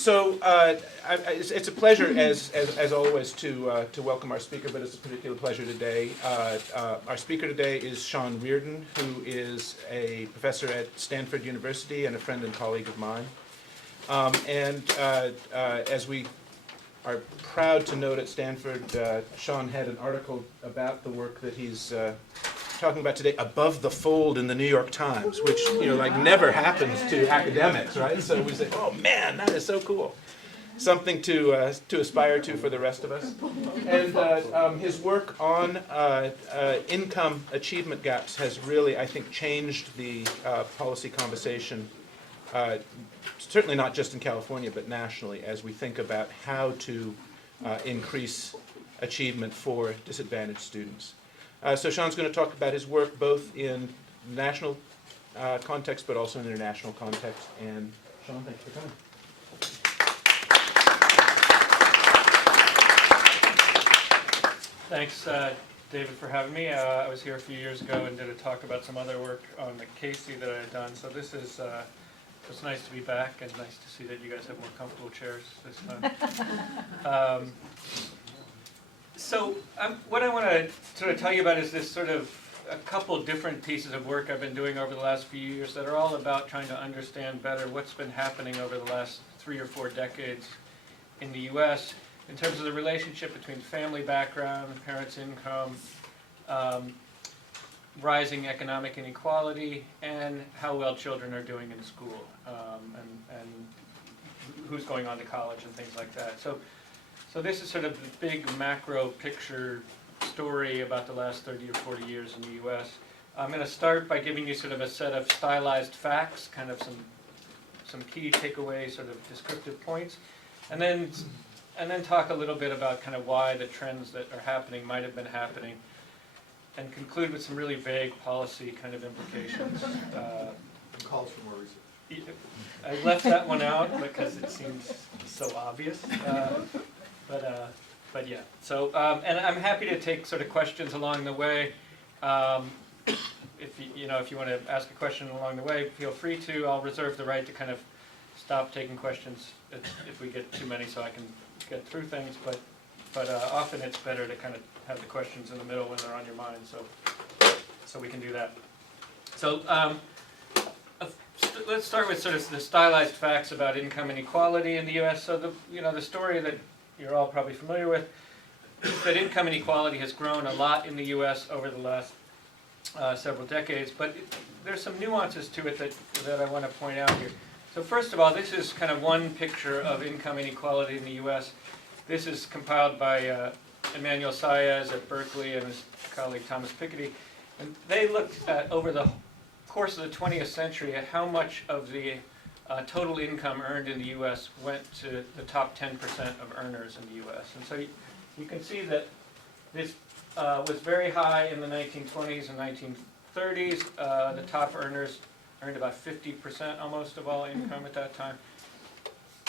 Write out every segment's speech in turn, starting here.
So it's a pleasure, as always, to welcome our speaker, but it's a particular pleasure today. Our speaker today is Sean Reardon, who is a professor at Stanford University and a friend and colleague of mine. As we are proud to note at Stanford, Sean had an article about the work that he's talking about today, above the fold in the New York Times, which never happens to academics, right? So we say, oh man, that is so cool. Something to aspire to for the rest of us. And his work on income achievement gaps has really, I think, changed the policy conversation, certainly not just in California, but nationally, as we think about how to increase achievement for disadvantaged students. So Sean's going to talk about his work both in national context, but also in international context. And Sean, thanks for coming. Thanks, David, for having me. I was here a few years ago and did a talk about some other work on the Casey that I had done. So this is it's nice to be back and nice to see that you guys have more comfortable chairs this time. So what I want to sort of tell you about is this sort of a couple different pieces of work I've been doing over the last few years that are all about trying to understand better what's been happening over the last 3 or 4 decades in the U.S. in terms of the relationship between family background, parents' income, rising economic inequality, and how well children are doing in school, and who's going on to college and things like that. So this is sort of the big macro picture story about the last 30 or 40 years in the U.S. I'm going to start by giving you sort of a set of stylized facts, kind of some key takeaway sort of descriptive points, and then talk a little bit about kind of why the trends that are happening might have been happening, and conclude with some really vague policy kind of implications. Calls for more research. I left that one out because it seems so obvious. But yeah, so, and I'm happy to take sort of questions along the way. If you want to ask a question along the way, feel free to. I'll reserve the right to kind of stop taking questions if we get too many, so I can get through things. But often it's better to kind of have the questions in the middle when they're on your mind, so we can do that. So let's start with sort of the stylized facts about income inequality in the U.S. So the story that you're all probably familiar with is that income inequality has grown a lot in the U.S. over the last several decades, but there's some nuances to it that I want to point out here. So first of all, this is kind of one picture of income inequality in the U.S. This is compiled by Emmanuel Saez at Berkeley and his colleague Thomas Piketty, and they looked at over the course of the 20th century at how much of the total income earned in the U.S. went to the top 10% of earners in the U.S. And so you can see that this was very high in the 1920s and 1930s. The top earners earned about 50% almost of all income at that time.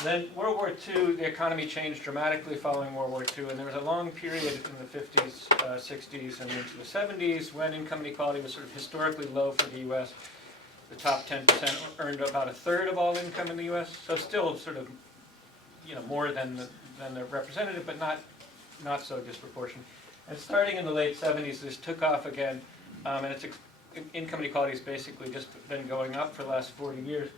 Then World War II, the economy changed dramatically following World War II, and there was a long period in the 50s, 60s, and into the 70s when income inequality was sort of historically low for the U.S. The top 10% earned about a third of all income in the U.S., so still sort of, more than the representative, but not so disproportionate. And starting in the late 70s, this took off again, and income inequality has basically just been going up for the last 40 years.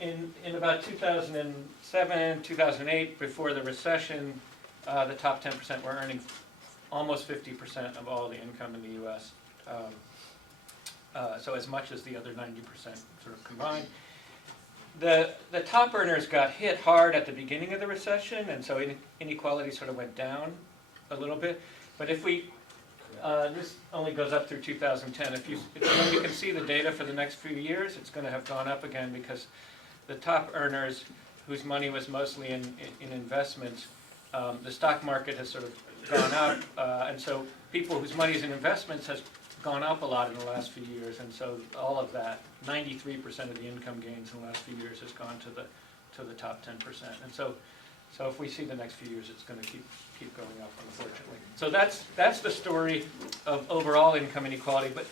In about 2007, 2008, before the recession, the top 10% were earning almost 50% of all the income in the U.S., so as much as the other 90% sort of combined. The top earners got hit hard at the beginning of the recession, and so inequality sort of went down a little bit. But if we, this only goes up through 2010. If you can see the data for the next few years, it's going to have gone up again because the top earners, whose money was mostly in investments, the stock market has sort of gone up, and so people whose money is in investments has gone up a lot in the last few years, and so all of that, 93% of the income gains in the last few years has gone to the top 10%. And so if we see the next few years, it's going to keep going up, unfortunately. So that's the story of overall income inequality. But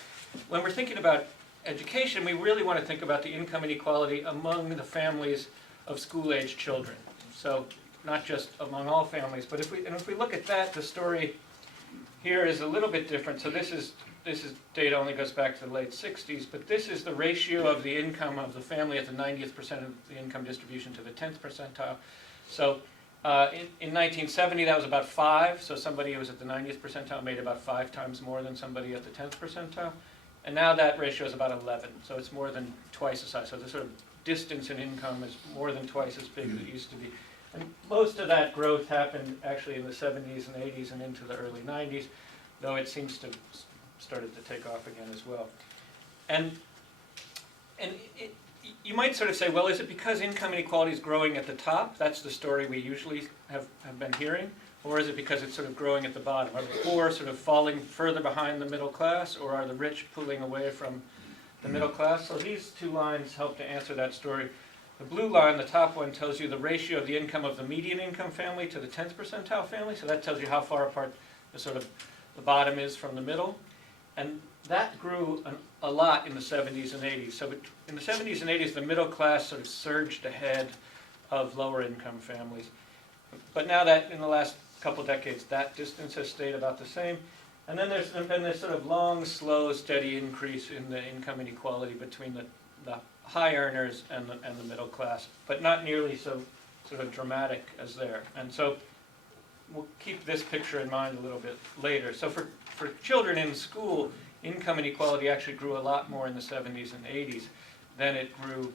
when we're thinking about education, we really want to think about the income inequality among the families of school-age children. So not just among all families, but if we look at that, the story here is a little bit different. So this is data only goes back to the late 60s, but this is the ratio of the income of the family at the 90th percent of the income distribution to the 10th percentile. So in 1970, that was about 5, so somebody who was at the 90th percentile made about 5 times more than somebody at the 10th percentile. And now that ratio is about 11, so it's more than twice as high. So the sort of distance in income is more than twice as big as it used to be. And most of that growth happened actually in the 70s and 80s and into the early 90s, though it seems to have started to take off again as well. And you might sort of say, well, is it because income inequality is growing at the top? That's the story we usually have been hearing. Or is it because it's sort of growing at the bottom? Are the poor sort of falling further behind the middle class, or are the rich pulling away from the middle class? So these two lines help to answer that story. The blue line, the top one, tells you the ratio of the income of the median income family to the 10th percentile family. So that tells you how far apart the sort of the bottom is from the middle. And that grew a lot in the 70s and 80s. So in the 70s and 80s, the middle class sort of surged ahead of lower income families. But now that in the last couple decades, that distance has stayed about the same. And then there's been this sort of long, slow, steady increase in the income inequality between the high earners and the middle class, but not nearly so sort of dramatic as there. And so we'll keep this picture in mind a little bit later. So for children in school, income inequality actually grew a lot more in the 70s and 80s than it grew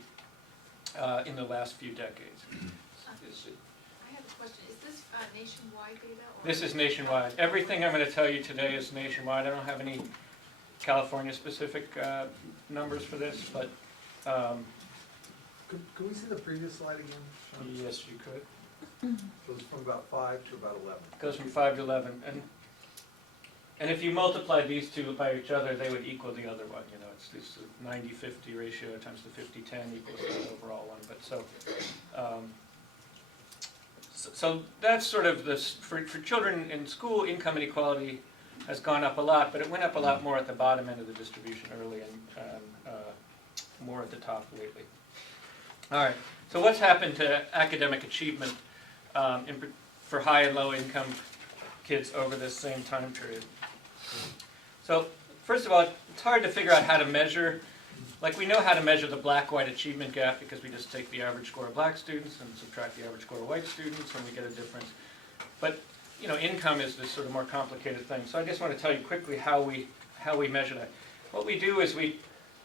in the last few decades. I have a question. Is this nationwide data? Or This is nationwide. Everything I'm going to tell you today is nationwide. I don't have any California-specific numbers for this, but Could we see the previous slide again, Sean? yes, you could. So it's from about 5 to about 11. It goes from 5 to 11, and if you multiply these two by each other, they would equal the other one. You know, it's this 90-50 ratio times the 50-10 equals the overall one. But so that's sort of this for children in school. Income inequality has gone up a lot, but it went up a lot more at the bottom end of the distribution early and more at the top lately. All right. So what's happened to academic achievement for high and low income kids over this same time period? So first of all, it's hard to figure out how to measure. Like, we know how to measure the black-white achievement gap because we just take the average score of black students and subtract the average score of white students, and we get a difference. But you know, income is this sort of more complicated thing. So I just want to tell you quickly how we measure that. What we do is we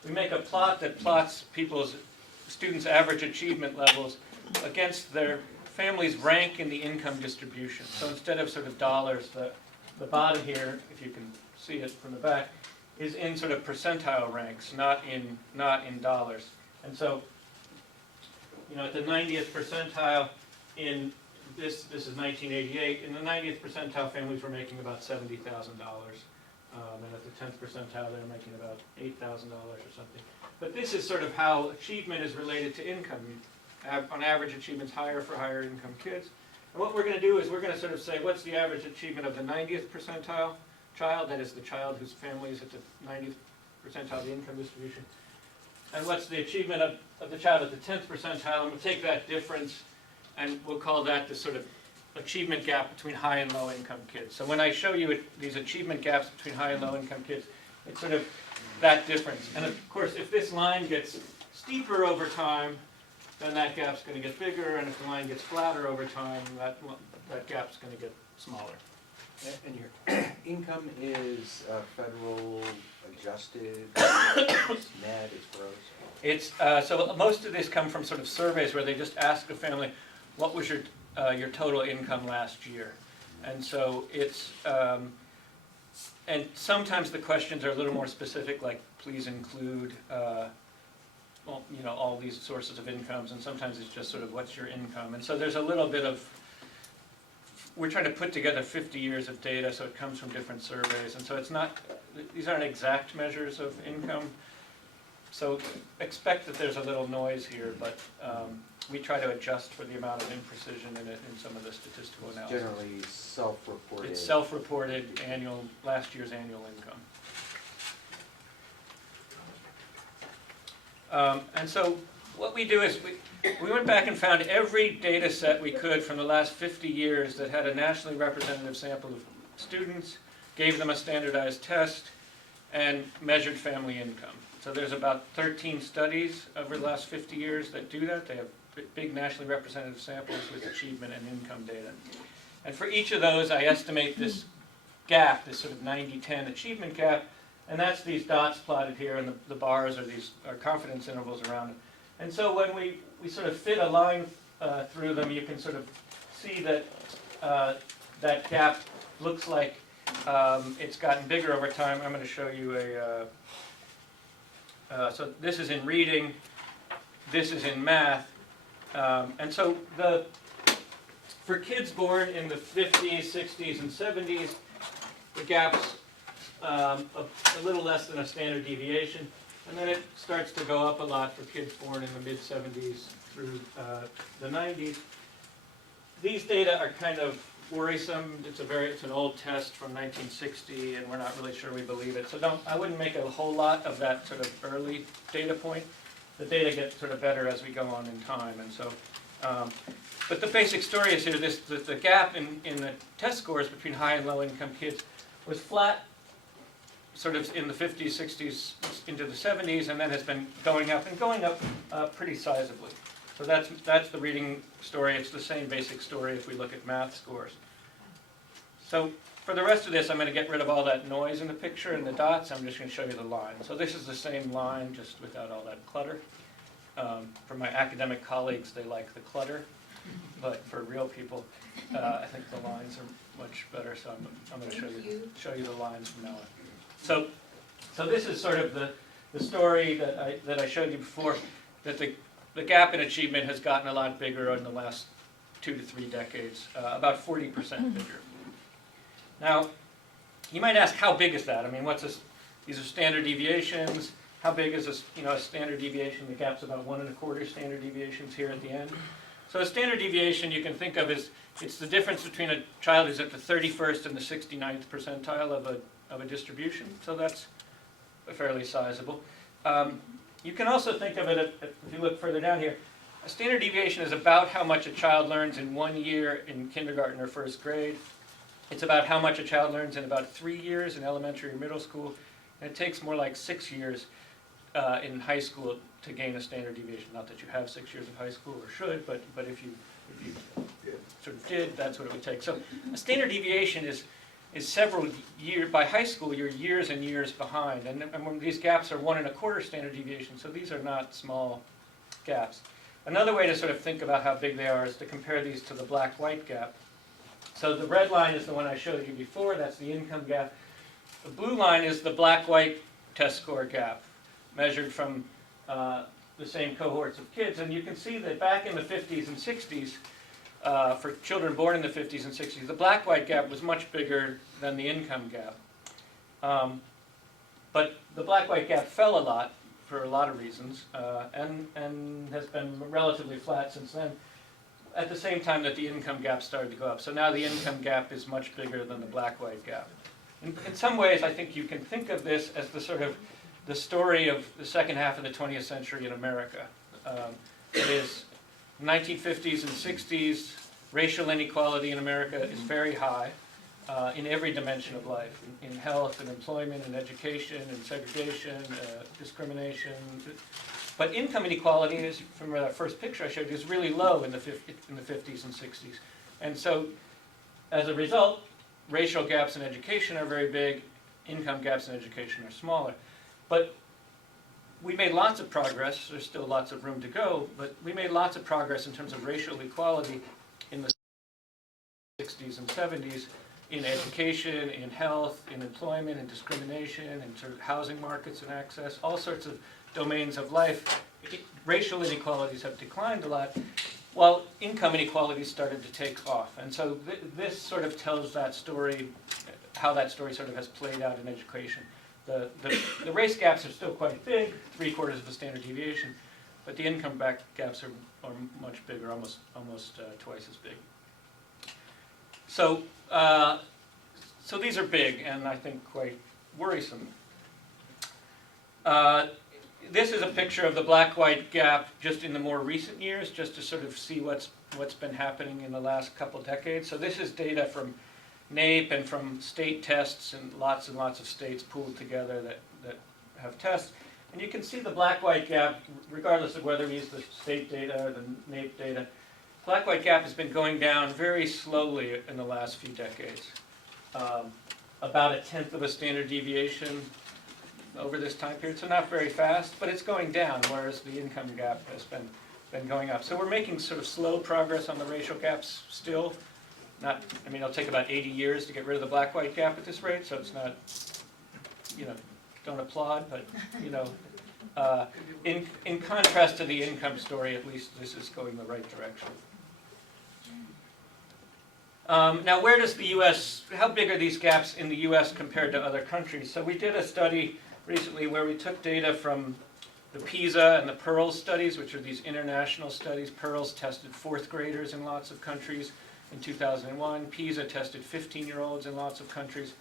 make a plot that plots students' average achievement levels against their family's rank in the income distribution. So instead of sort of dollars, the bottom here, if you can see it from the back, is in sort of percentile ranks, not in dollars. And so, you know, at the 90th percentile in this is 1988. In the 90th percentile, families were making about $70,000, and at the 10th percentile, they're making about $8,000 or something. But this is sort of how achievement is related to income. On average, achievement's higher for higher income kids. And what we're going to do is we're going to sort of say, what's the average achievement of the 90th percentile child? That is the child whose family is at the 90th percentile of the income distribution. And what's the achievement of the child at the 10th percentile? And we'll take that difference and we'll call that the sort of achievement gap between high and low income kids. So when I show you these achievement gaps between high and low income kids, it's sort of that difference. And of course, if this line gets steeper over time, then that gap's going to get bigger, and if the line gets flatter over time, that gap's going to get smaller. And your income is federal adjusted, net, it's gross? It's so most of these come from sort of surveys where they just ask a family, what was your total income last year? And so it's and sometimes the questions are a little more specific, like please include well, you know, all these sources of incomes, and sometimes it's just sort of what's your income. And so there's a little bit of, we're trying to put together 50 years of data, so it comes from different surveys, and so it's not, these aren't exact measures of income, so expect that there's a little noise here, but we try to adjust for the amount of imprecision in it in some of the statistical It's analysis. generally self-reported. It's self-reported last year's annual income. And so what we do is we went back and found every data set we could from the last 50 years that had a nationally representative sample of students, gave them a standardized test, and measured family income. So there's about 13 studies over the last 50 years that do that. They have big nationally representative samples with achievement and income data. And for each of those, I estimate this gap, this sort of 90-10 achievement gap, and that's these dots plotted here, and the bars are confidence intervals around it. And so when we sort of fit a line through them, you can sort of see that that gap looks like it's gotten bigger over time. I'm going to show you so this is in reading, this is in math, and so for kids born in the 50s, 60s, and 70s, the gap's a little less than a standard deviation, and then it starts to go up a lot for kids born in the mid-70s through the 90s. These data are kind of worrisome. It's an old test from 1960, and we're not really sure we believe it. So I wouldn't make a whole lot of that sort of early data point. The data get sort of better as we go on in time, and so. But the basic story is here: the gap in the test scores between high and low income kids was flat, sort of in the 50s, 60s, into the 70s, and then has been going up pretty sizably. So that's the reading story. It's the same basic story if we look at math scores. So for the rest of this, I'm going to get rid of all that noise in the picture and the dots. I'm just going to show you the line. So this is the same line, just without all that clutter. For my academic colleagues, they like the clutter, but for real people, I think the lines are much better. So I'm going to show you the lines from now on. So this is sort of the story that I showed you before, that the gap in achievement has gotten a lot bigger in the last 2 to 3 decades, about 40% bigger. Now, you might ask, how big is that? I mean, these are standard deviations. How big is a standard deviation? The gap's about 1 1/4 standard deviations here at the end. So a standard deviation you can think of as it's the difference between a child who's at the 31st and the 69th percentile of a distribution. So that's fairly sizable. You can also think of it, if you look further down here, a standard deviation is about how much a child learns in 1 year in kindergarten or first grade. It's about how much a child learns in about 3 years in elementary or middle school. And it takes more like 6 years in high school to gain a standard deviation. Not that you have 6 years of high school or should, but if you sort of did, that's what it would take. So a standard deviation is several years. By high school, you're years and years behind. And these gaps are 1 1/4 standard deviation, so these are not small gaps. Another way to sort of think about how big they are is to compare these to the black-white gap. So the red line is the one I showed you before. That's the income gap. The blue line is the black-white test score gap, measured from the same cohorts of kids. And you can see that back in the 50s and 60s, for children born in the 50s and 60s, the black-white gap was much bigger than the income gap. But the black-white gap fell a lot for a lot of reasons, and has been relatively flat since then, at the same time that the income gap started to go up. So now the income gap is much bigger than the black-white gap. In some ways, I think you can think of this as the sort of the story of the second half of the 20th century in America. It is 1950s and 60s, racial inequality in America is very high in every dimension of life, in health and employment and education and segregation, discrimination. But income inequality, is, from that first picture I showed you, is really low in the 50s and 60s. And so, as a result, racial gaps in education are very big, income gaps in education are smaller. But we made lots of progress. There's still lots of room to go, but we made lots of progress in terms of racial equality in the 60s and 70s, in education, in health, in employment, in discrimination, in sort of housing markets and access, all sorts of domains of life. Racial inequalities have declined a lot, while income inequalities started to take off. And so this sort of tells that story, how that story sort of has played out in education. The race gaps are still quite big, 3/4 of a standard deviation, but the income gaps are much bigger, almost twice as big. So so these are big and I think quite worrisome. this is a picture of the black-white gap just in the more recent years, just to sort of see what's been happening in the last couple decades. So this is data from NAEP and from state tests, and lots of states pooled together that have tests. And you can see the black-white gap, regardless of whether we use the state data or the NAEP data. Black-white gap has been going down very slowly in the last few decades. About 1/10 of a standard deviation over this time period, so not very fast, but it's going down, whereas the income gap has been going up. So we're making sort of slow progress on the racial gaps still. Not, I mean, it'll take about 80 years to get rid of the black-white gap at this rate, so it's not, you know, don't applaud, but, you know, in contrast to the income story, at least this is going the right direction. Now, where does the U.S., how big are these gaps in the U.S. compared to other countries? So we did a study recently where we took data from the PISA and the PEARLS studies, which are these international studies. PEARLS tested 4th graders in lots of countries in 2001. PISA tested 15-year-olds in lots of countries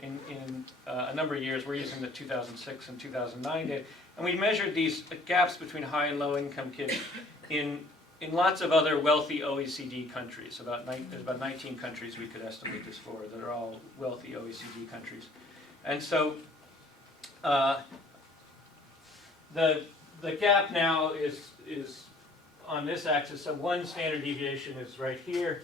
in a number of years. We're using the 2006 and 2009 data. And we measured these gaps between high and low income kids in lots of other wealthy OECD countries. There's about 19 countries we could estimate this for that are all wealthy OECD countries. And so the gap now is on this axis. So one standard deviation is right here.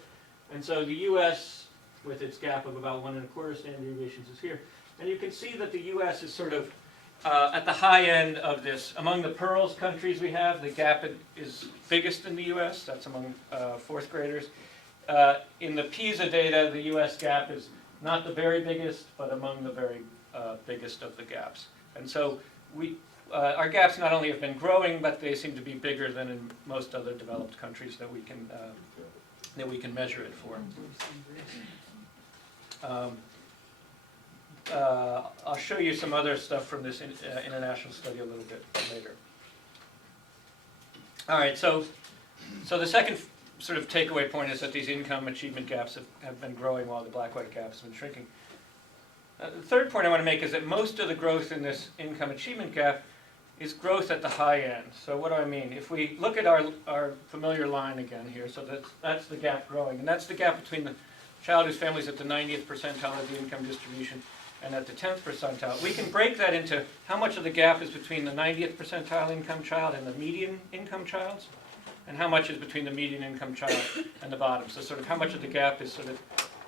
And so the US, with its gap of about 1 1/4 standard deviations, is here. And you can see that the US is sort of at the high end of this. Among the PEARLS countries we have, the gap is biggest in the US. That's among 4th graders. In the PISA data, the US gap is not the very biggest, but among the very biggest of the gaps. And so our gaps not only have been growing, but they seem to be bigger than in most other developed countries that we can measure it for. I'll show you some other stuff from this international study a little bit later. All right, so the second sort of takeaway point is that these income achievement gaps have been growing while the black-white gap has been shrinking. The third point I want to make is that most of the growth in this income achievement gap is growth at the high end. So what do I mean? If we look at our familiar line again here, so that's the gap growing, and that's the gap between the child whose family is at the 90th percentile of the income distribution and at the 10th percentile. We can break that into how much of the gap is between the 90th percentile income child and the median income child, and how much is between the median income child and the bottom. So sort of how much of the gap is sort of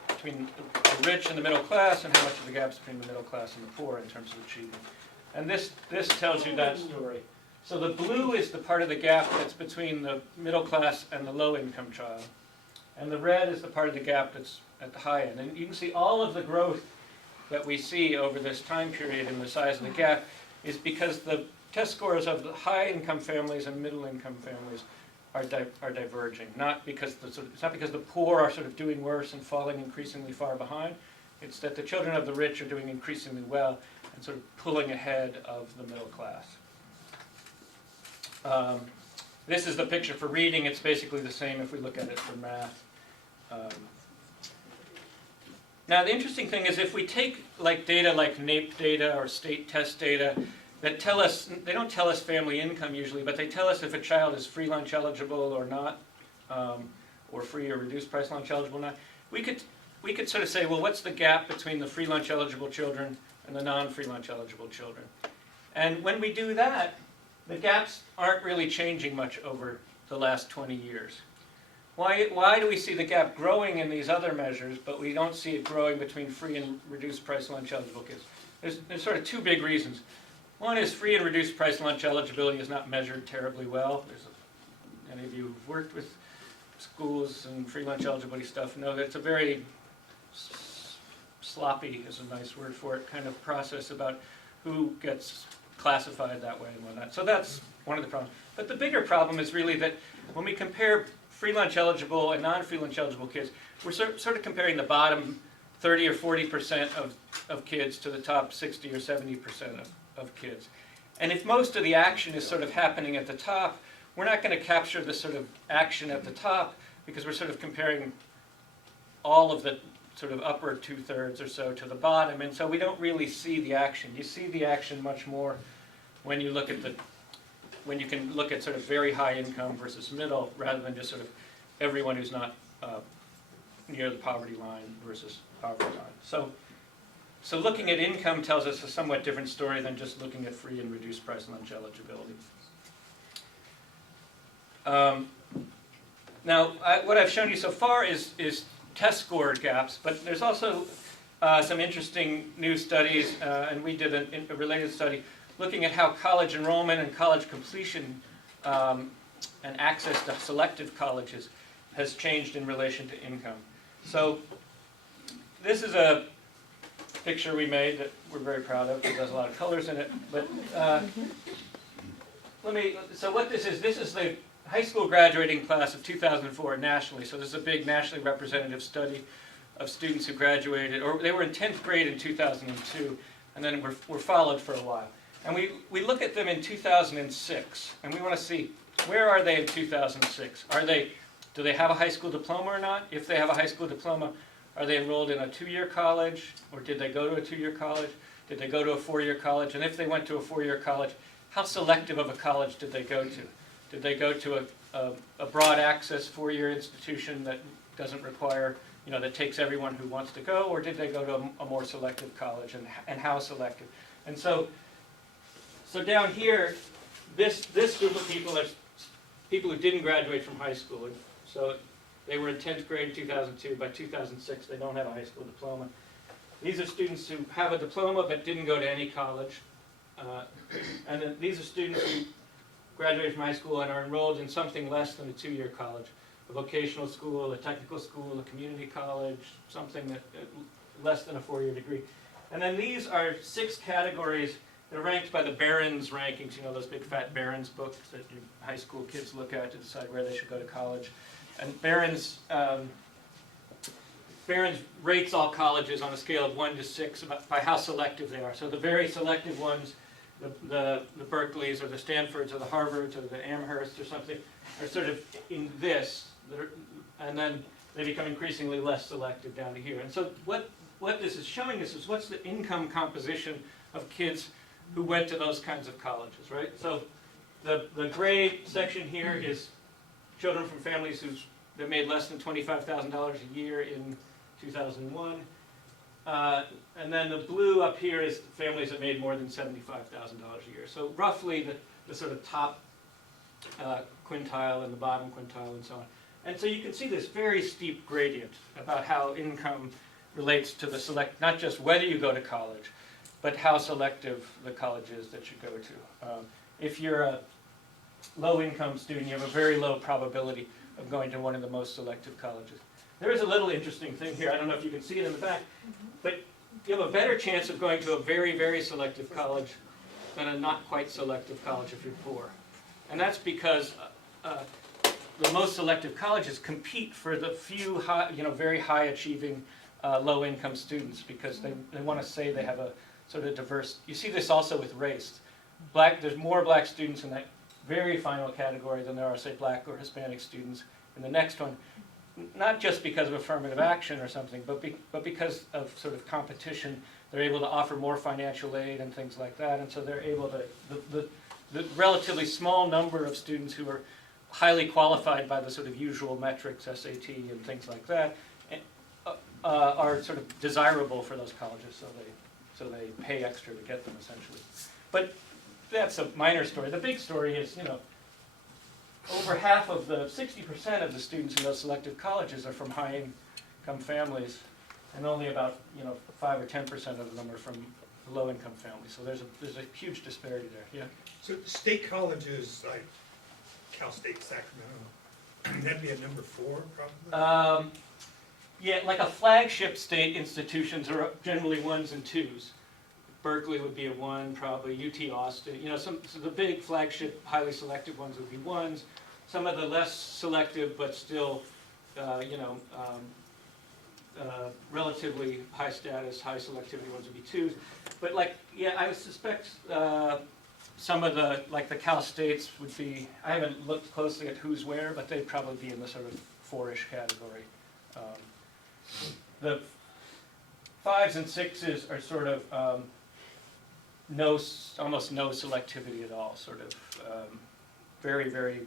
between the rich and the middle class, and how much of the gap is between the middle class and the poor in terms of achievement. And this tells you that story. So the blue is the part of the gap that's between the middle class and the low income child. And the red is the part of the gap that's at the high end. And you can see all of the growth that we see over this time period in the size of the gap is because the test scores of the high income families and middle income families are diverging. Not because it's not because the poor are sort of doing worse and falling increasingly far behind. It's that the children of the rich are doing increasingly well and sort of pulling ahead of the middle class. This is the picture for reading. It's basically the same if we look at it for math. Now the interesting thing is if we take data like NAEP data or state test data that tell us, they don't tell us family income usually, but they tell us if a child is free lunch eligible or not, or free or reduced price lunch eligible or not. We could sort of say, well, what's the gap between the free lunch eligible children and the non-free lunch eligible children? And when we do that, the gaps aren't really changing much over the last 20 years. Why do we see the gap growing in these other measures, but we don't see it growing between free and reduced price lunch eligible kids? There's sort of two big reasons. One is free and reduced price lunch eligibility is not measured terribly well. Any of you who've worked with schools and free lunch eligibility stuff know that it's a very sloppy, is a nice word for it, kind of process about who gets classified that way and whatnot. So that's one of the problems. But the bigger problem is really that when we compare free lunch eligible and non-free lunch eligible kids, we're sort of comparing the bottom 30 or 40% of kids to the top 60 or 70% of kids. And if most of the action is sort of happening at the top, we're not going to capture the sort of action at the top because we're sort of comparing all of the sort of upper 2/3 or so to the bottom, and so we don't really see the action. You see the action much more when you look at the when you can look at sort of very high income versus middle, rather than just sort of everyone who's not near the poverty line versus poverty line. So looking at income tells us a somewhat different story than just looking at free and reduced price lunch eligibility. Now, what I've shown you so far is test score gaps, but there's also some interesting new studies, and we did a related study looking at how college enrollment and college completion and access to selective colleges has changed in relation to income. So this is a picture we made that we're very proud of. It has a lot of colors in it. But so what this is the high school graduating class of 2004 nationally. So this is a big nationally representative study of students who graduated, or they were in 10th grade in 2002, and then were followed for a while. And we look at them in 2006, and we want to see, where are they in 2006? Do they have a high school diploma or not? If they have a high school diploma, are they enrolled in a 2-year college, or did they go to a 2-year college? Did they go to a 4-year college? And if they went to a 4-year college, how selective of a college did they go to? Did they go to a broad access 4-year institution that doesn't require, that takes everyone who wants to go, or did they go to a more selective college, and how selective? And so down here, this group of people are people who didn't graduate from high school. So they were in 10th grade in 2002. By 2006, they don't have a high school diploma. These are students who have a diploma but didn't go to any college. And then these are students who graduated from high school and are enrolled in something less than a 2-year college. A vocational school, a technical school, a community college, something that less than a 4-year degree. And then these are 6 categories. They're ranked by the Barron's rankings, those big fat Barron's books that your high school kids look at to decide where they should go to college. And Barron's rates all colleges on a scale of 1 to 6 by how selective they are. So the very selective ones, the Berkeleys or the Stanfords or the Harvards or the Amhersts or something, are sort of in this, and then they become increasingly less selective down to here. And so what this is showing us is what's the income composition of kids who went to those kinds of colleges, right? So the gray section here is children from families that made less than $25,000 a year in 2001. And then the blue up here is families that made more than $75,000 a year. So roughly the sort of top quintile and the bottom quintile and so on. And so you can see this very steep gradient about how income relates to the not just whether you go to college, but how selective the college is that you go to. If you're a low-income student, you have a very low probability of going to one of the most selective colleges. There is a little interesting thing here. I don't know if you can see it in the back, but you have a better chance of going to a very, very selective college than a not quite selective college if you're poor. And that's because the most selective colleges compete for the few very high achieving low-income students, because they want to say they have a sort of diverse. You see this also with race. There's more black students in that very final category than there are, say, black or Hispanic students in the next one. Not just because of affirmative action or something, but because of sort of competition. They're able to offer more financial aid and things like that, and so they're able to, the relatively small number of students who are highly qualified by the sort of usual metrics, SAT and things like that, are sort of desirable for those colleges, so they pay extra to get them, essentially. But that's a minor story. The big story is, over half of the 60% of the students in those selective colleges are from high-income families, and only about 5 or 10% of them are from low-income families. So there's a huge disparity there. Yeah. So state colleges like Cal State Sacramento, that'd be a number 4 probably. Yeah, like a flagship state institutions are generally 1s and 2s. Berkeley would be a 1, probably. UT Austin, so the big flagship, highly selective ones would be 1s. Some of the less selective, but still, relatively high status, high selectivity ones would be 2s. But I would suspect some of the Cal States would be. I haven't looked closely at who's where, but they'd probably be in the sort of 4-ish category. The 5s and 6s are sort of almost no selectivity at all, sort of very, very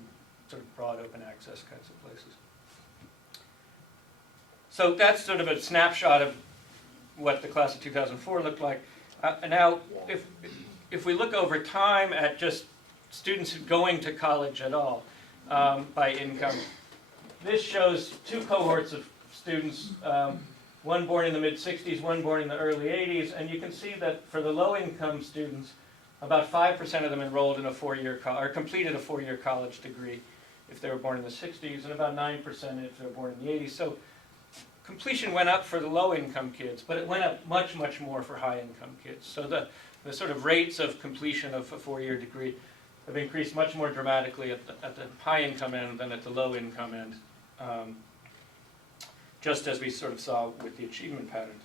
sort of broad open access kinds of places. So that's sort of a snapshot of what the class of 2004 looked like. Now, if we look over time at just students going to college at all by income, this shows two cohorts of students, one born in the mid-60s, one born in the early 80s, and you can see that for the low-income students, about 5% of them enrolled in a four-year or completed a four-year college degree if they were born in the 60s, and about 9% if they were born in the 80s. So completion went up for the low-income kids, but it went up much, much more for high-income kids. So the sort of rates of completion of a four-year degree have increased much more dramatically at the high-income end than at the low-income end, just as we sort of saw with the achievement patterns.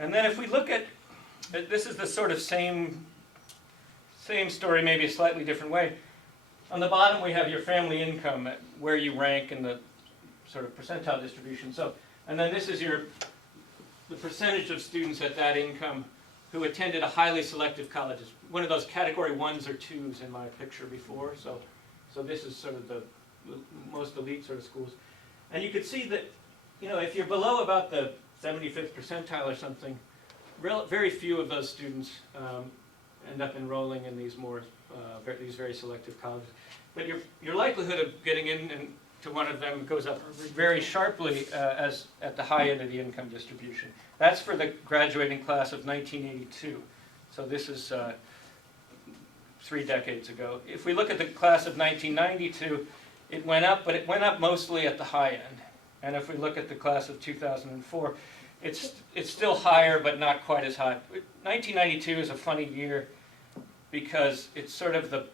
And then if we look at, this is the sort of same story, maybe a slightly different way. On the bottom we have your family income, where you rank in the sort of percentile distribution. So, and then this is the percentage of students at that income who attended a highly selective college. It's one of those category 1s or 2s in my picture before. So this is sort of the most elite sort of schools. And you could see that, you know, if you're below about the 75th percentile or something, very few of those students end up enrolling in these these very selective colleges. But your likelihood of getting into one of them goes up very sharply as at the high end of the income distribution. That's for the graduating class of 1982. So this is 3 decades ago. If we look at the class of 1992, it went up, but it went up mostly at the high end. And if we look at the class of 2004, it's still higher, but not quite as high. 1992 is a funny year because it's sort of the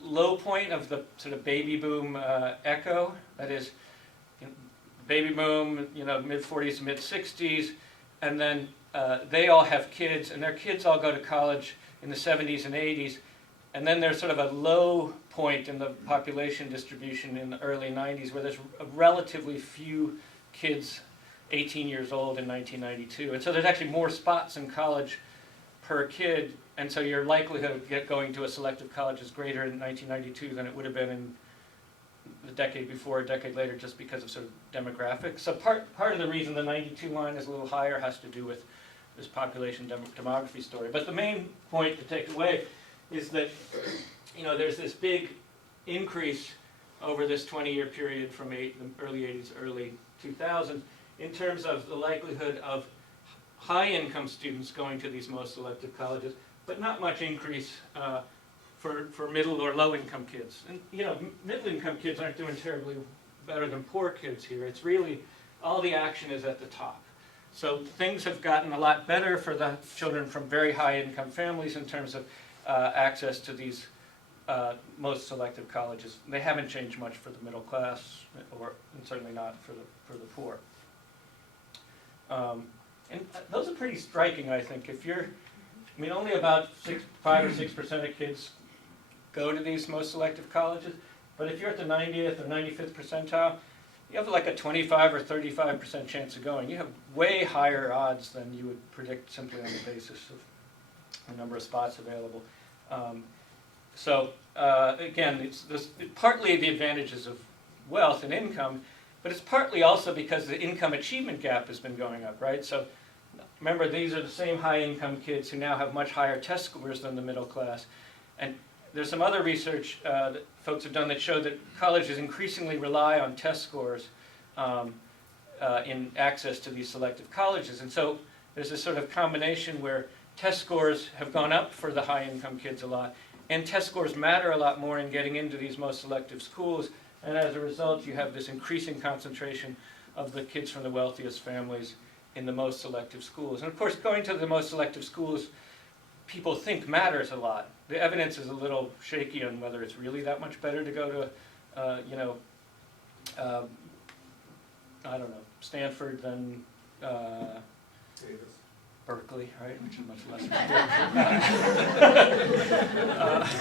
low point of the sort of baby boom echo. That is, you know, baby boom, you know, mid-40s, mid-60s, and then they all have kids, and their kids all go to college in the 70s and 80s, and then there's sort of a low point in the population distribution in the early 90s where there's a relatively few kids 18 years old in 1992. And so there's actually more spots in college per kid, and so your likelihood of going to a selective college is greater in 1992 than it would have been in the decade before, a decade later, just because of sort of demographics. So part of the reason the 92 line is a little higher has to do with this population demography story. But the main point to take away is that, you know, there's this big increase over this 20-year period from the early 80s, early 2000s, in terms of the likelihood of high-income students going to these most selective colleges, but not much increase for middle or low-income kids. And, you know, middle-income kids aren't doing terribly better than poor kids here. It's really, all the action is at the top. So things have gotten a lot better for the children from very high-income families in terms of access to these most selective colleges. They haven't changed much for the middle class, and certainly not for the poor. And those are pretty striking, I think. If you're, I mean, only about 5 or 6% of kids go to these most selective colleges, but if you're at the 90th or 95th percentile, you have like a 25 or 35% chance of going. You have way higher odds than you would predict simply on the basis of the number of spots available. Again, it's partly the advantages of wealth and income, but it's partly also because the income achievement gap has been going up, right? So remember, these are the same high-income kids who now have much higher test scores than the middle class. And there's some other research that folks have done that show that colleges increasingly rely on test scores in access to these selective colleges. And so there's this sort of combination where test scores have gone up for the high-income kids a lot, and test scores matter a lot more in getting into these most selective schools, and as a result you have this increasing concentration of the kids from the wealthiest families in the most selective schools. And of course, going to the most selective schools, people think matters a lot. The evidence is a little shaky on whether it's really that much better to go to, I don't know, Stanford than Davis. Berkeley, right, which is much less.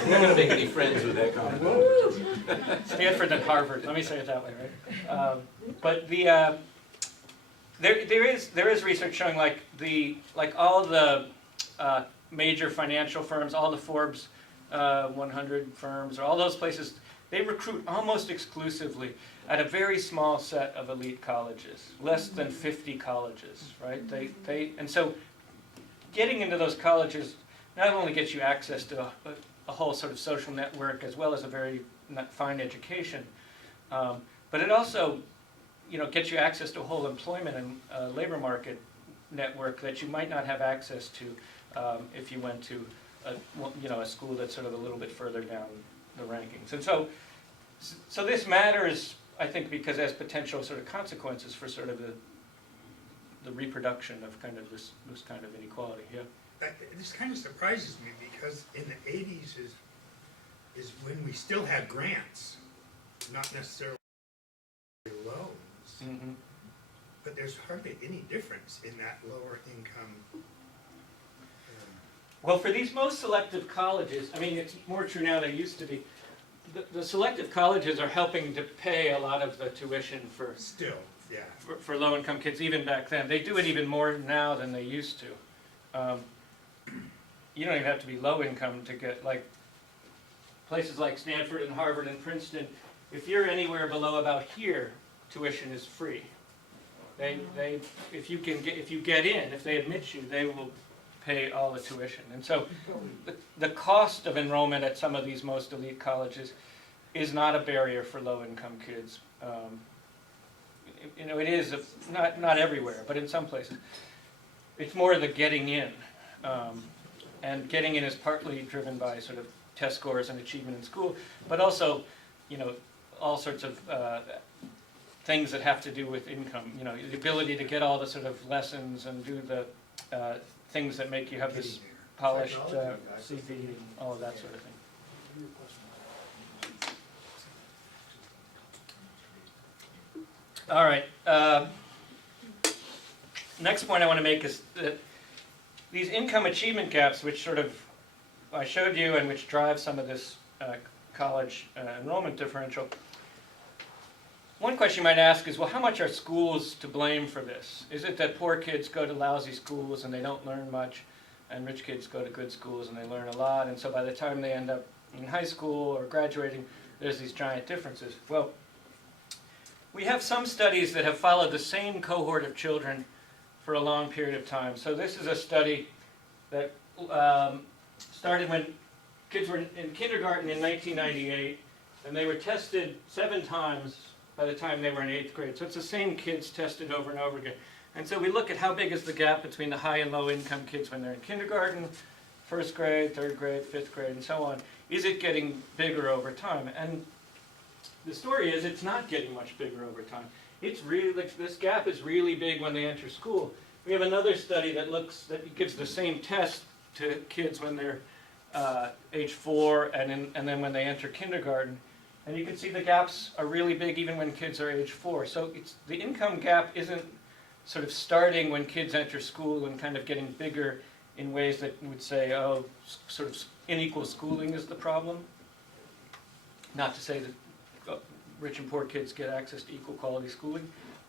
You're not going to make any friends with that comment. Stanford than Harvard. Let me say it that way, right? But the there is research showing like all the major financial firms, all the Forbes 100 firms, or all those places, they recruit almost exclusively at a very small set of elite colleges, less than 50 colleges, right? And so getting into those colleges not only gets you access to a whole sort of social network as well as a very fine education, but it also, gets you access to a whole employment and labor market network that you might not have access to if you went to a school that's sort of a little bit further down the rankings. And so this matters, I think, because it has potential sort of consequences for sort of the reproduction of kind of this kind of inequality. Yeah. This kind of surprises me because in the 80s is when we still had grants, not necessarily loans, Mm-hmm. but there's hardly any difference in that lower income. Well, for these most selective colleges, I mean, it's more true now than it used to be. The selective colleges are helping to pay a lot of the tuition for Still, yeah. for low-income kids, even back then. They do it even more now than they used to. You don't even have to be low-income to get, like, places like Stanford and Harvard and Princeton. If you're anywhere below about here, tuition is free. If you get in, if they admit you, they will pay all the tuition. And so the cost of enrollment at some of these most elite colleges is not a barrier for low-income kids. It is not everywhere, but in some places. It's more the getting in. And getting in is partly driven by sort of test scores and achievement in school, but also, all sorts of things that have to do with income. The ability to get all the sort of lessons and do the things that make you have this polished CV and all of that sort of thing. All right. Next point I want to make is that these income achievement gaps, which sort of I showed you and which drive some of this college enrollment differential. One question you might ask is, well, how much are schools to blame for this? Is it that poor kids go to lousy schools and they don't learn much, and rich kids go to good schools and they learn a lot, and so by the time they end up in high school or graduating, there's these giant differences? Well, we have some studies that have followed the same cohort of children for a long period of time. So this is a study that started when kids were in kindergarten in 1998, and they were tested 7 times by the time they were in 8th grade. So it's the same kids tested over and over again. And so we look at how big is the gap between the high and low income kids when they're in kindergarten, 1st grade, 3rd grade, 5th grade, and so on. Is it getting bigger over time? And the story is it's not getting much bigger over time. It's really, this gap is really big when they enter school. We have another study that gives the same test to kids when they're age 4 and then when they enter kindergarten. And you can see the gaps are really big even when kids are age 4. So the income gap isn't sort of starting when kids enter school and kind of getting bigger in ways that would say, oh, sort of unequal schooling is the problem. Not to say that rich and poor kids get access to equal quality schooling,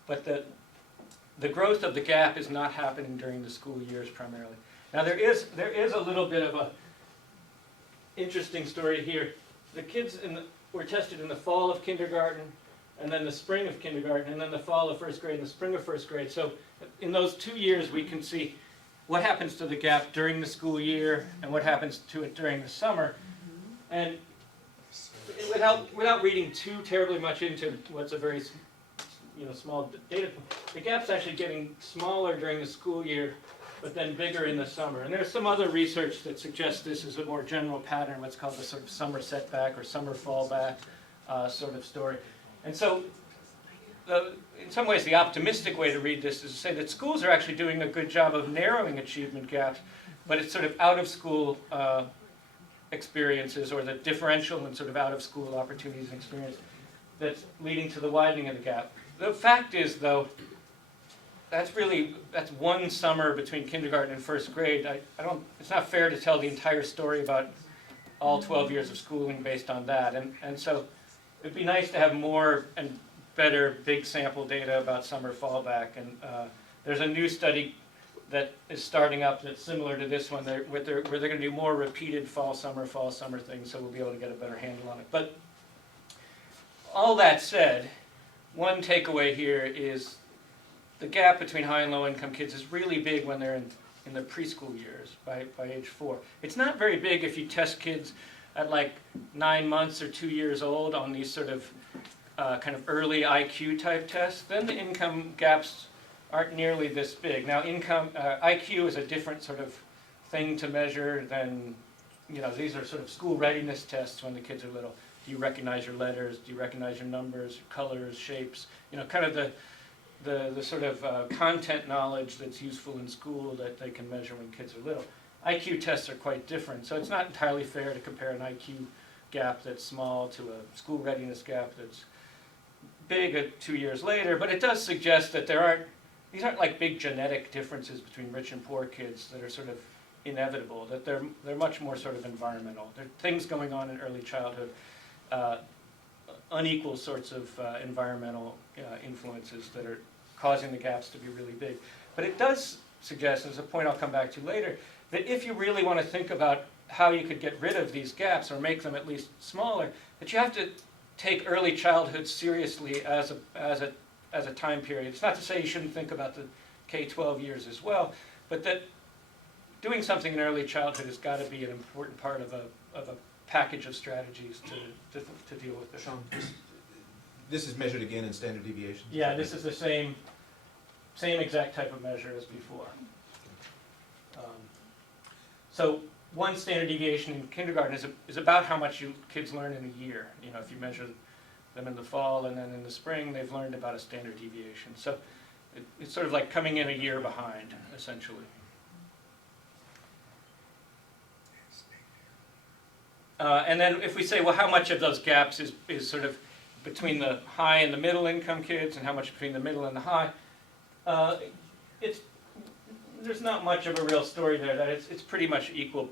but the growth of the gap is not happening during the school years primarily. Now there is a little bit of a interesting story here. The kids were tested in the fall of kindergarten, and then the spring of kindergarten, and then the fall of 1st grade and the spring of 1st grade. So in those 2 years we can see what happens to the gap during the school year and what happens to it during the summer. And without reading too terribly much into what's a very small data point, the gap's actually getting smaller during the school year, but then bigger in the summer. And there's some other research that suggests this is a more general pattern, what's called the sort of summer setback or summer fallback sort of story. And so in some ways the optimistic way to read this is to say that schools are actually doing a good job of narrowing achievement gaps, but it's sort of out of school experiences, or the differential and sort of out of school opportunities and experience, that's leading to the widening of the gap. The fact is, though, that's one summer between kindergarten and 1st grade. It's not fair to tell the entire story about all 12 years of schooling based on that. And so it'd be nice to have more and better big sample data about summer fallback. And there's a new study that is starting up that's similar to this one, where they're going to do more repeated fall, summer things, so we'll be able to get a better handle on it. But all that said, one takeaway here is the gap between high and low income kids is really big when they're in the preschool years, by age 4. It's not very big if you test kids at like 9 months or 2 years old on these sort of kind of early IQ type tests. Then the income gaps aren't nearly this big. Now IQ is a different sort of thing to measure than, these are sort of school readiness tests when the kids are little. Do you recognize your letters? Do you recognize your numbers, colors, shapes? Kind of the sort of content knowledge that's useful in school that they can measure when kids are little. IQ tests are quite different, so it's not entirely fair to compare an IQ gap that's small to a school readiness gap that's big at 2 years later, but it does suggest that these aren't like big genetic differences between rich and poor kids that are sort of inevitable, that they're much more sort of environmental. There are things going on in early childhood, unequal sorts of environmental influences that are causing the gaps to be really big. But it does suggest, as a point I'll come back to later, that if you really want to think about how you could get rid of these gaps or make them at least smaller, that you have to take early childhood seriously as a time period. It's not to say you shouldn't think about the K-12 years as well, but that doing something in early childhood has got to be an important part of a package of strategies to deal with this. Sean, this is measured again in standard deviations? Yeah, this is the same exact type of measure as before. So one standard deviation in kindergarten is about how much kids learn in a year. If you measure them in the fall and then in the spring, they've learned about a standard deviation. So it's sort of like coming in a year behind, essentially. And then if we say, well, how much of those gaps is sort of between the high and the middle income kids and how much between the middle and the high, there's not much of a real story there. That it's pretty much equal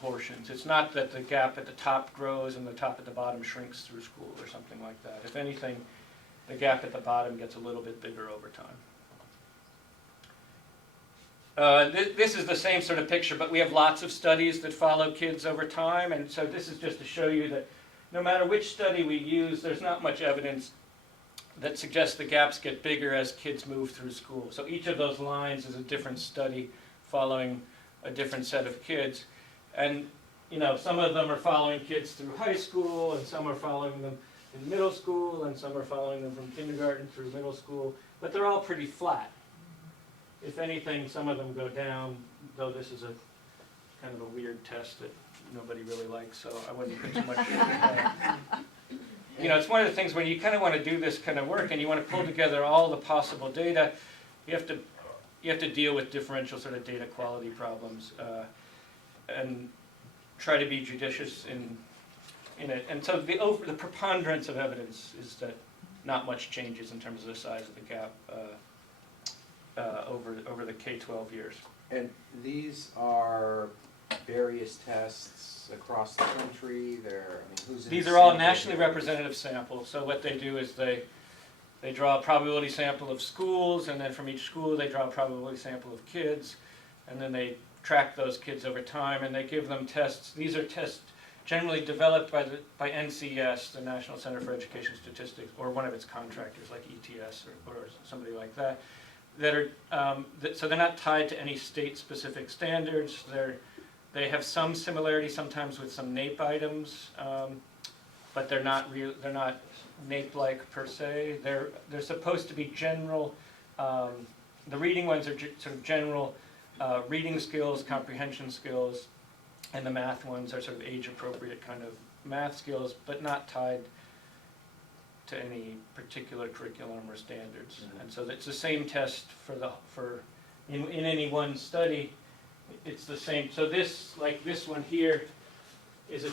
portions. It's not that the gap at the top grows and the top at the bottom shrinks through school or something like that. If anything, the gap at the bottom gets a little bit bigger over time. This is the same sort of picture, but we have lots of studies that follow kids over time, and so this is just to show you that no matter which study we use, there's not much evidence that suggests the gaps get bigger as kids move through school. So each of those lines is a different study following a different set of kids. And some of them are following kids through high school, and some are following them in middle school, and some are following them from kindergarten through middle school, but they're all pretty flat. If anything, some of them go down, though this is a kind of a weird test that nobody really likes, so I wouldn't put too much into that. It's one of the things when you kind of want to do this kind of work and you want to pull together all the possible data, you have to deal with differential sort of data quality problems and try to be judicious in it. And so the preponderance of evidence is that not much changes in terms of the size of the gap over the K-12 years. And these are various tests across the country. These are all nationally representative samples. So what they do is they draw a probability sample of schools, and then from each school they draw a probability sample of kids, and then they track those kids over time, and they give them tests. These are tests generally developed by NCS, the National Center for Education Statistics, or one of its contractors like ETS or somebody like that. So they're not tied to any state-specific standards. They have some similarity sometimes with some NAEP items, but they're not NAEP-like per se. They're supposed to be general. The reading ones are sort of general reading skills, comprehension skills, and the math ones are sort of age-appropriate kind of math skills, but not tied to any particular curriculum or standards. Mm-hmm. And so it's the same test in any one study. It's the same. So this one here is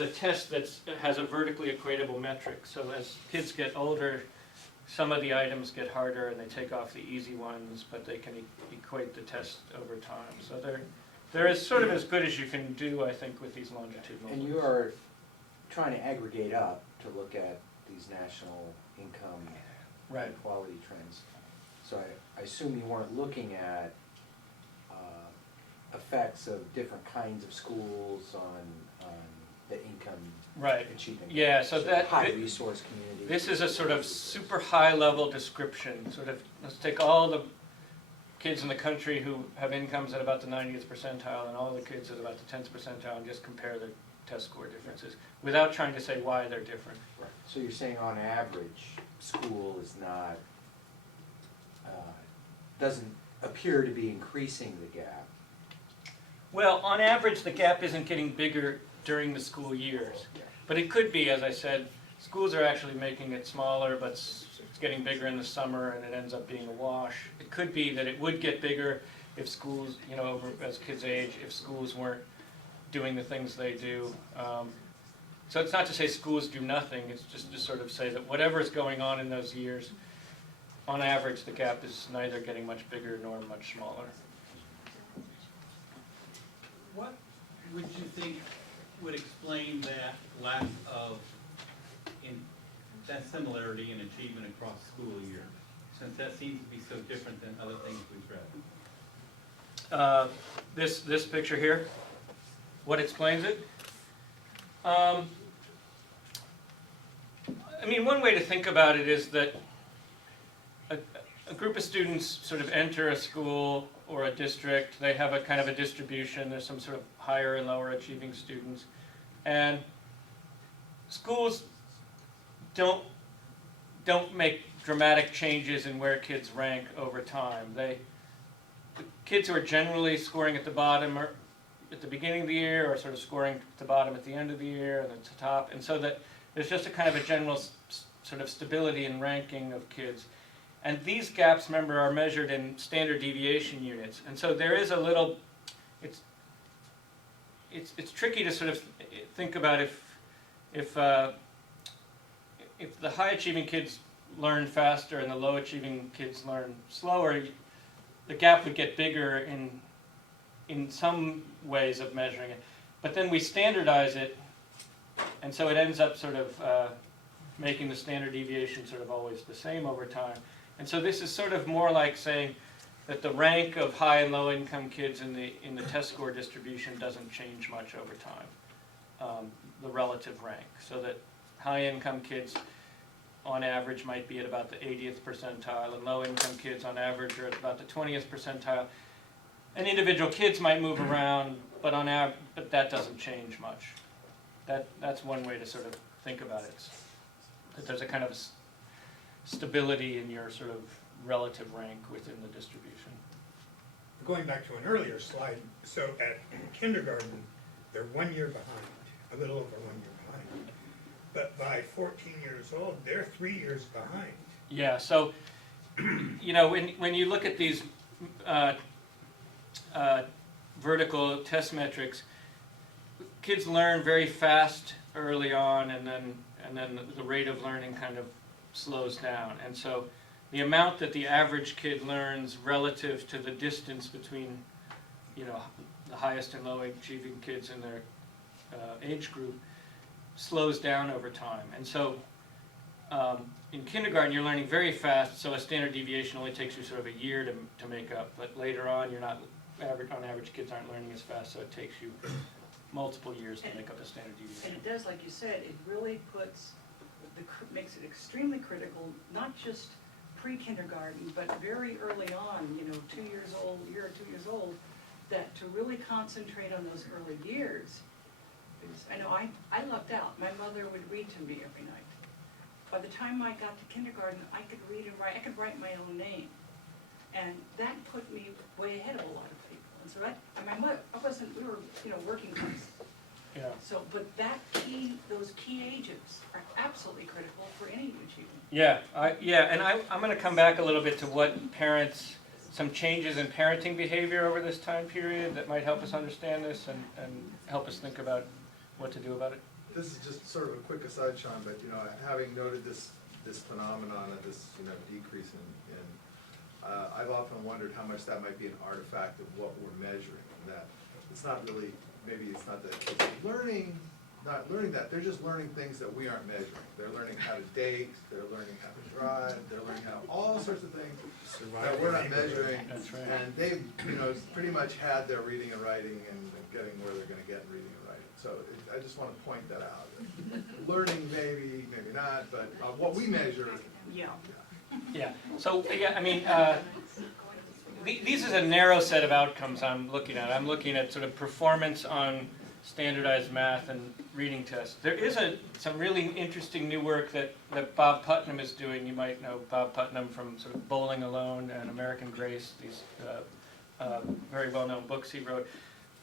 a test that has a vertically equatable metric. So as kids get older, some of the items get harder and they take off the easy ones, but they can equate the test over time. So they're as sort of as good as you can do, I think, with these longitudinal. And you are trying to aggregate up to look at these national income right. inequality trends. So I assume you weren't looking at effects of different kinds of schools on the income Right. achievement. Yeah, so that- high resource communities. This is a sort of super high level description, sort of, let's take all the kids in the country who have incomes at about the 90th percentile and all the kids at about the 10th percentile and just compare their test score differences without trying to say why they're different. Right. So you're saying on average, school is not, doesn't appear to be increasing the gap. Well, on average, the gap isn't getting bigger during the school years. But it could be, as I said, schools are actually making it smaller, but it's getting bigger in the summer and it ends up being a wash. It could be that it would get bigger if schools, you know, as kids age, if schools weren't doing the things they do. So it's not to say schools do nothing, it's just to sort of say that whatever is going on in those years, on average, the gap is neither getting much bigger nor much smaller. What would you think would explain that lack of, that similarity in achievement across school year, since that seems to be so different than other things we've read? This picture here, what explains it? I mean, one way to think about it is that a group of students sort of enter a school or a district. They have a kind of a distribution. There's some sort of higher and lower achieving students. And schools don't make dramatic changes in where kids rank over time. The kids who are generally scoring at the bottom or at the beginning of the year or sort of scoring at the bottom at the end of the year and at the top. And so that there's just a kind of a general sort of stability in ranking of kids. And these gaps, remember, are measured in standard deviation units. And so there is a little, it's tricky to sort of think about if the high achieving kids learn faster and the low achieving kids learn slower, the gap would get bigger in some ways of measuring it. But then we standardize it, and so it ends up sort of making the standard deviation sort of always the same over time. And so this is sort of more like saying that the rank of high and low income kids in the test score distribution doesn't change much over time, the relative rank. So that high income kids on average might be at about the 80th percentile and low income kids on average are at about the 20th percentile. And individual kids might move around, but but that doesn't change much. That's one way to sort of think about it. That there's a kind of stability in your sort of relative rank within the distribution. Going back to an earlier slide, so at kindergarten, they're 1 year behind, a little over 1 year behind. But by 14 years old, they're 3 years behind. Yeah, so, you know, when you look at these vertical test metrics, kids learn very fast early on, and then the rate of learning kind of slows down. And so the amount that the average kid learns relative to the distance between, you know, the highest and low achieving kids in their age group slows down over time. And so in kindergarten you're learning very fast, so a standard deviation only takes you sort of a year to make up, but later on you're not, on average kids aren't learning as fast, so it takes you multiple years to make up a standard deviation. And it does, like you said, it really makes it extremely critical, not just pre-kindergarten, but very early on, you know, 2 years old, year or 2 years old, that to really concentrate on those early years. I know I lucked out. My mother would read to me every night. By the time I got to kindergarten, I could read and write. I could write my own name. And that put me way ahead of a lot of people. And so we were, you know, working class. Yeah. So, but those key ages are absolutely critical for any achievement. Yeah, and I'm going to come back a little bit to what some changes in parenting behavior over this time period that might help us understand this and help us think about what to do about it. This is just sort of a quick aside, Sean, but you know, having noted this phenomenon of this decrease in I've often wondered how much that might be an artifact of what we're measuring. That it's not really, maybe it's not that kids are learning not learning that, they're just learning things that we aren't measuring. They're learning how to date, they're learning how to drive, they're learning how, all sorts of things that we're not measuring. That's right. And they've, pretty much had their reading and writing and getting where they're gonna get in reading and writing. So I just wanna point that out. Learning maybe, maybe not, but what we measure, Yeah. Yeah, so, yeah, I mean, these is a narrow set of outcomes I'm looking at. I'm looking at sort of performance on standardized math and reading tests. There is some really interesting new work that Bob Putnam is doing. You might know Bob Putnam from sort of Bowling Alone and American Grace, these very well-known books he wrote,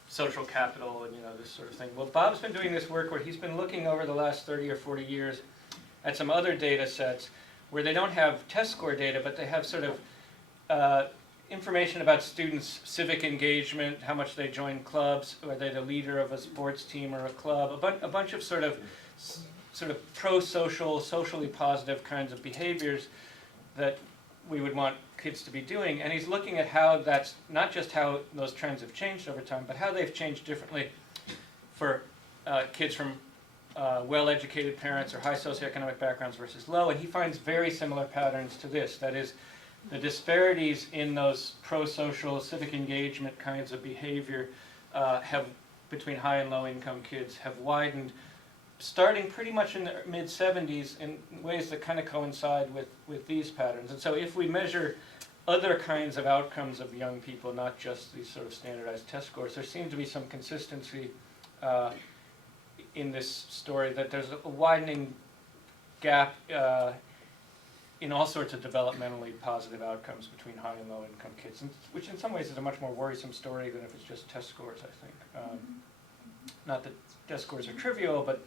Social Capital and this sort of thing. Well, Bob's been doing this work where he's been looking over the last 30 or 40 years at some other data sets where they don't have test score data, but they have sort of information about students' civic engagement, how much they join clubs, are they the leader of a sports team or a club, a bunch of sort of pro-social, socially positive kinds of behaviors that we would want kids to be doing. And he's looking at how that's, not just how those trends have changed over time, but how they've changed differently for kids from well-educated parents or high socioeconomic backgrounds versus low. And he finds very similar patterns to this. That is, the disparities in those pro-social, civic engagement kinds of behavior between high and low income kids have widened, starting pretty much in the mid-70s in ways that kind of coincide with these patterns. And so if we measure other kinds of outcomes of young people, not just these sort of standardized test scores, there seems to be some consistency in this story that there's a widening gap in all sorts of developmentally positive outcomes between high and low income kids, which in some ways is a much more worrisome story than if it's just test scores, I think. Not that test scores are trivial, but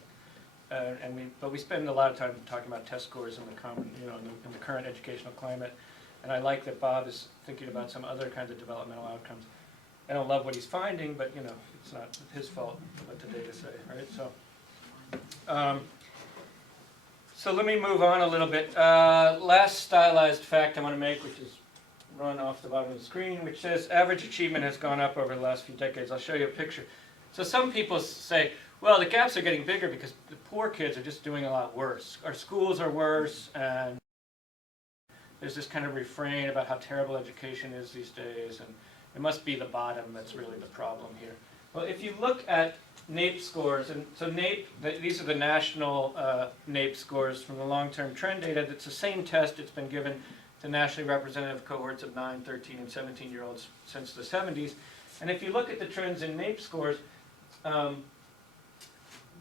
we spend a lot of time talking about test scores in the common, in the current educational climate, and I like that Bob is thinking about some other kinds of developmental outcomes. I don't love what he's finding, but it's not his fault what the data say, right? So let me move on a little bit. Last stylized fact I want to make, which is run off the bottom of the screen, which says average achievement has gone up over the last few decades. I'll show you a picture. So some people say, well, the gaps are getting bigger because the poor kids are just doing a lot worse. Our schools are worse, and there's this kind of refrain about how terrible education is these days, and it must be the bottom that's really the problem here. Well, if you look at NAEP scores, and so NAEP, these are the national NAEP scores from the long-term trend data. It's the same test. It's been given to nationally representative cohorts of 9, 13, and 17-year-olds since the 70s. And if you look at the trends in NAEP scores,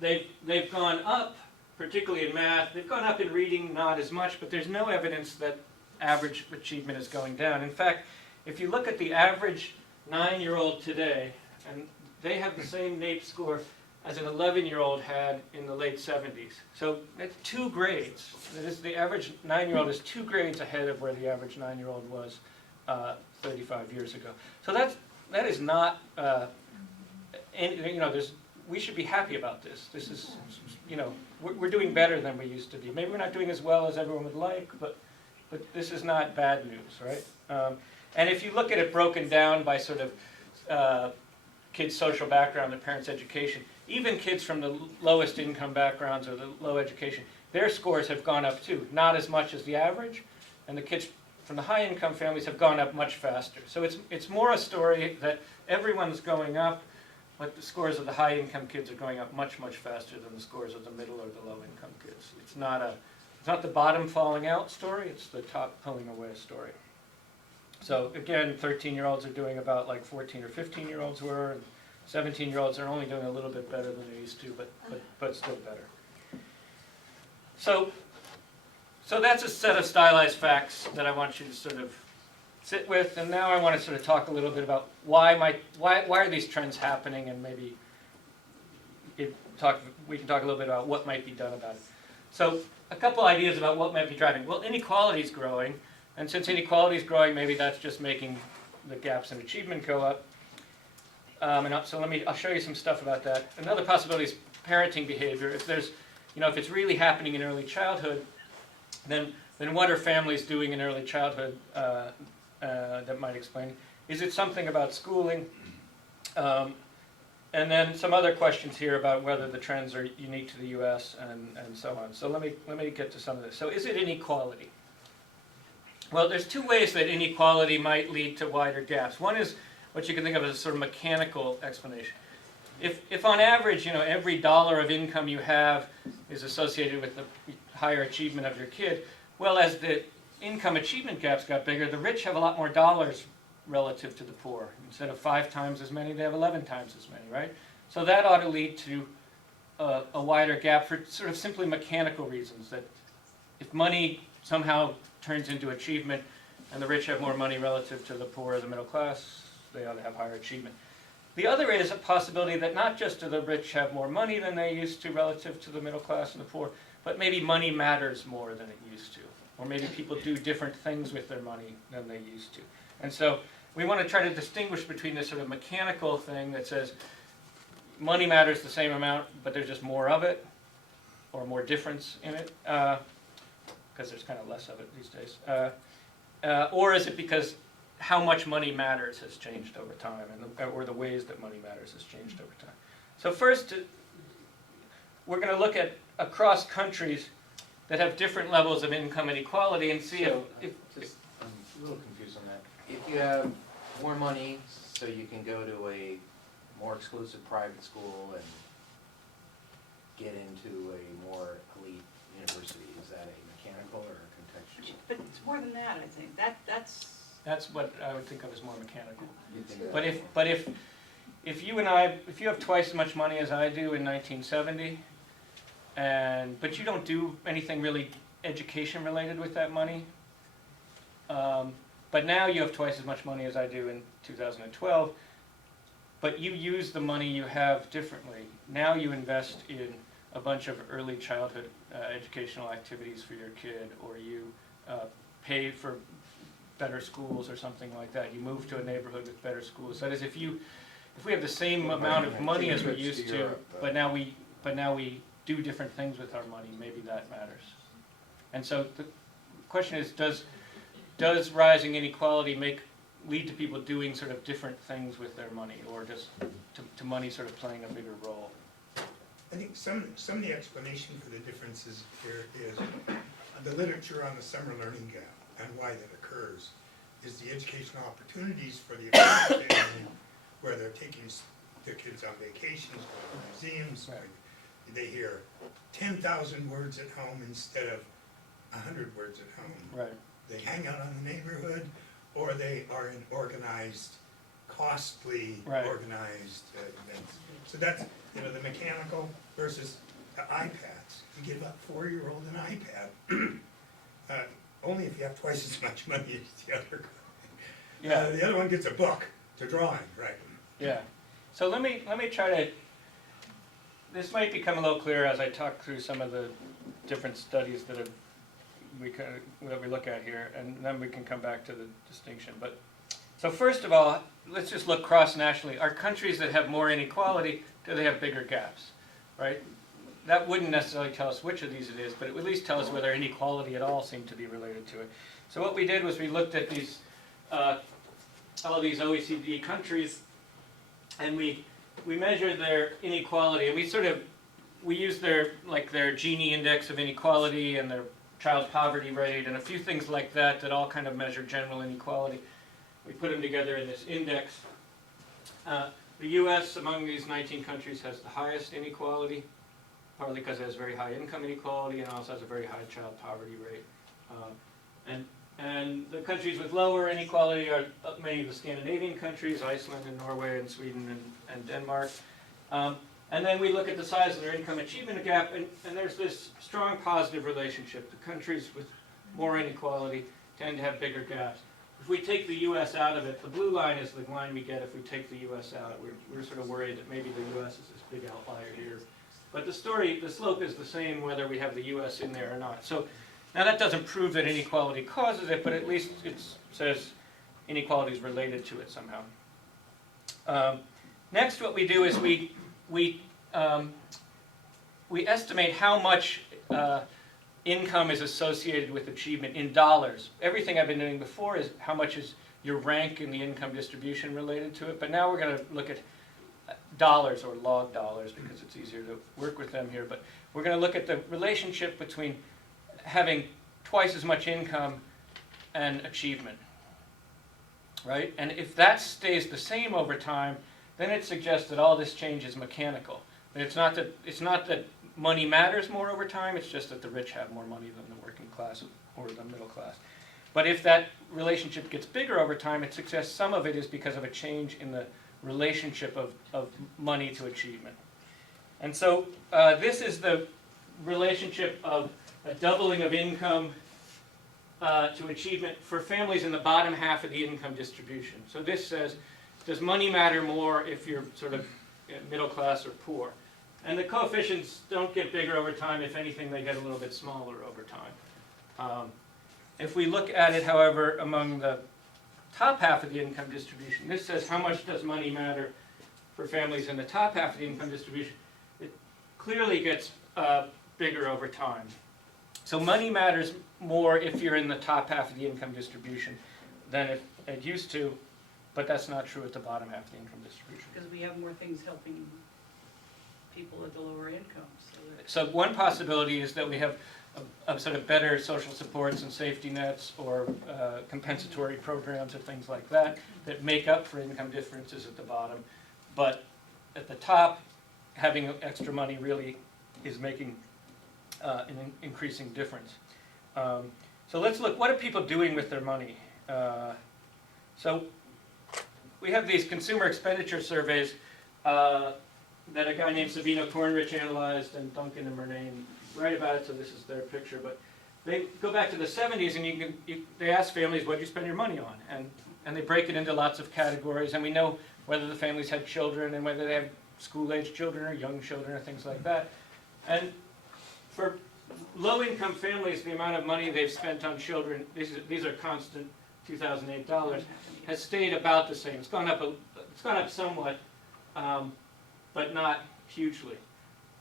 they've gone up, particularly in math. They've gone up in reading, not as much, but there's no evidence that average achievement is going down. In fact, if you look at the average 9-year-old today, and they have the same NAEP score as an 11-year-old had in the late 70s. So that's 2 grades. That is, the average 9-year-old is 2 grades ahead of where the average 9-year-old was 35 years ago. So that is not, we should be happy about this. This is, we're doing better than we used to be. Maybe we're not doing as well as everyone would like, but this is not bad news, right? And if you look at it broken down by sort of kids' social background, their parents' education, even kids from the lowest income backgrounds or the low education, their scores have gone up too. Not as much as the average, and the kids from the high income families have gone up much faster. So it's more a story that everyone's going up, but the scores of the high income kids are going up much, much faster than the scores of the middle or the low income kids. It's not the bottom falling out story, it's the top pulling away story. So again, 13-year-olds are doing about like 14 or 15-year-olds were, and 17-year-olds are only doing a little bit better than they used to, but still better. So that's a set of stylized facts that I want you to sort of sit with, and now I want to sort of talk a little bit about why are these trends happening, and maybe we can talk a little bit about what might be done about it. So a couple ideas about what might be driving. Well, inequality is growing. And since inequality is growing, maybe that's just making the gaps in achievement go up. So I'll show you some stuff about that. Another possibility is parenting behavior. If it's really happening in early childhood, then what are families doing in early childhood that might explain? Is it something about schooling? and then some other questions here about whether the trends are unique to the U.S. and so on. So let me get to some of this. So is it inequality? Well, there's two ways that inequality might lead to wider gaps. One is what you can think of as a sort of mechanical explanation. If on average, every dollar of income you have is associated with the higher achievement of your kid, well, as the income achievement gaps got bigger, the rich have a lot more dollars relative to the poor. Instead of 5 times as many, they have 11 times as many, right? So that ought to lead to a wider gap for sort of simply mechanical reasons, that if money somehow turns into achievement and the rich have more money relative to the poor or the middle class, they ought to have higher achievement. The other is a possibility that not just do the rich have more money than they used to relative to the middle class and the poor, but maybe money matters more than it used to. Or maybe people do different things with their money than they used to. And so we want to try to distinguish between this sort of mechanical thing that says money matters the same amount, but there's just more of it, or more difference in it, because there's kind of less of it these days. Or is it because how much money matters has changed over time, or the ways that money matters has changed over time. So first, we're going to look at across countries that have different levels of income inequality and see So, if I'm a little confused on that. If you have more money, so you can go to a more exclusive private school and get into a more elite university, is that a mechanical or a contextual? But it's more than that, I think. that's what I would think of as more mechanical. You think But if you have twice as much money as I do in 1970, but you don't do anything really education related with that money, but now you have twice as much money as I do in 2012, but you use the money you have differently. Now you invest in a bunch of early childhood educational activities for your kid, or you pay for better schools or something like that. You move to a neighborhood with better schools. That is, if we have the same amount of money as we used to, but now we do different things with our money, maybe that matters. And so the question is, does rising inequality lead to people doing sort of different things with their money, or just to money sort of playing a bigger role? I think some of the explanation for the differences here is the literature on the summer learning gap and why that occurs is the educational opportunities for the American family, where they're taking their kids on vacations, going to museums, Right. they hear 10,000 words at home instead of 100 words at home. Right. They hang out on the neighborhood, or they are in organized, costly, Right. organized events. So that's, the mechanical versus the iPads. You give a 4-year-old an iPad, only if you have twice as much money as the other guy. Yeah. The other one gets a book to draw in, right? Yeah. So let me try to. This might become a little clearer as I talk through some of the different studies that we look at here, and then we can come back to the distinction. But so first of all, let's just look cross-nationally. Are countries that have more inequality, do they have bigger gaps, right? That wouldn't necessarily tell us which of these it is, but it would at least tell us whether inequality at all seemed to be related to it. So what we did was we looked at these, all these OECD countries, and we measured their inequality, and we used their Gini index of inequality and their child poverty rate and a few things like that all kind of measure general inequality. We put them together in this index. The U.S. among these 19 countries has the highest inequality, partly because it has very high income inequality and also has a very high child poverty rate. And the countries with lower inequality are many of the Scandinavian countries, Iceland and Norway and Sweden and Denmark. And then we look at the size of their income achievement gap, and there's this strong positive relationship. The countries with more inequality tend to have bigger gaps. If we take the U.S. out of it, the blue line is the line we get if we take the U.S. out. We're sort of worried that maybe the U.S. is this big outlier here. But the slope is the same whether we have the U.S. in there or not. So now that doesn't prove that inequality causes it, but at least it says inequality is related to it somehow. Next, what we do is we estimate how much income is associated with achievement in dollars. Everything I've been doing before is how much is your rank in the income distribution related to it, but now we're going to look at dollars or log dollars because it's easier to work with them here, but we're going to look at the relationship between having twice as much income and achievement, right? And if that stays the same over time, then it suggests that all this change is mechanical. And it's not that money matters more over time, it's just that the rich have more money than the working class or the middle class. But if that relationship gets bigger over time, it suggests some of it is because of a change in the relationship of money to achievement. And so this is the relationship of a doubling of income to achievement for families in the bottom half of the income distribution. So this says, does money matter more if you're sort of middle class or poor? And the coefficients don't get bigger over time. If anything, they get a little bit smaller over time. If we look at it, however, among the top half of the income distribution, this says how much does money matter for families in the top half of the income distribution. It clearly gets bigger over time. So money matters more if you're in the top half of the income distribution than it used to, but that's not true at the bottom half of the income distribution. Because we have more things helping people at the lower incomes. So one possibility is that we have a sort of better social supports and safety nets or compensatory programs or things like that that make up for income differences at the bottom. But at the top, having extra money really is making an increasing difference. So let's look, what are people doing with their money? So we have these consumer expenditure surveys that a guy named Savino Cornrich analyzed, and Duncan and Murnane write about it, so this is their picture. But they go back to the 70s, and they ask families, what do you spend your money on? And they break it into lots of categories, and we know whether the families had children and whether they have school-age children or young children or things like that. And for low-income families, the amount of money they've spent on children, these are constant 2008 dollars, has stayed about the same. It's gone up somewhat, but not hugely.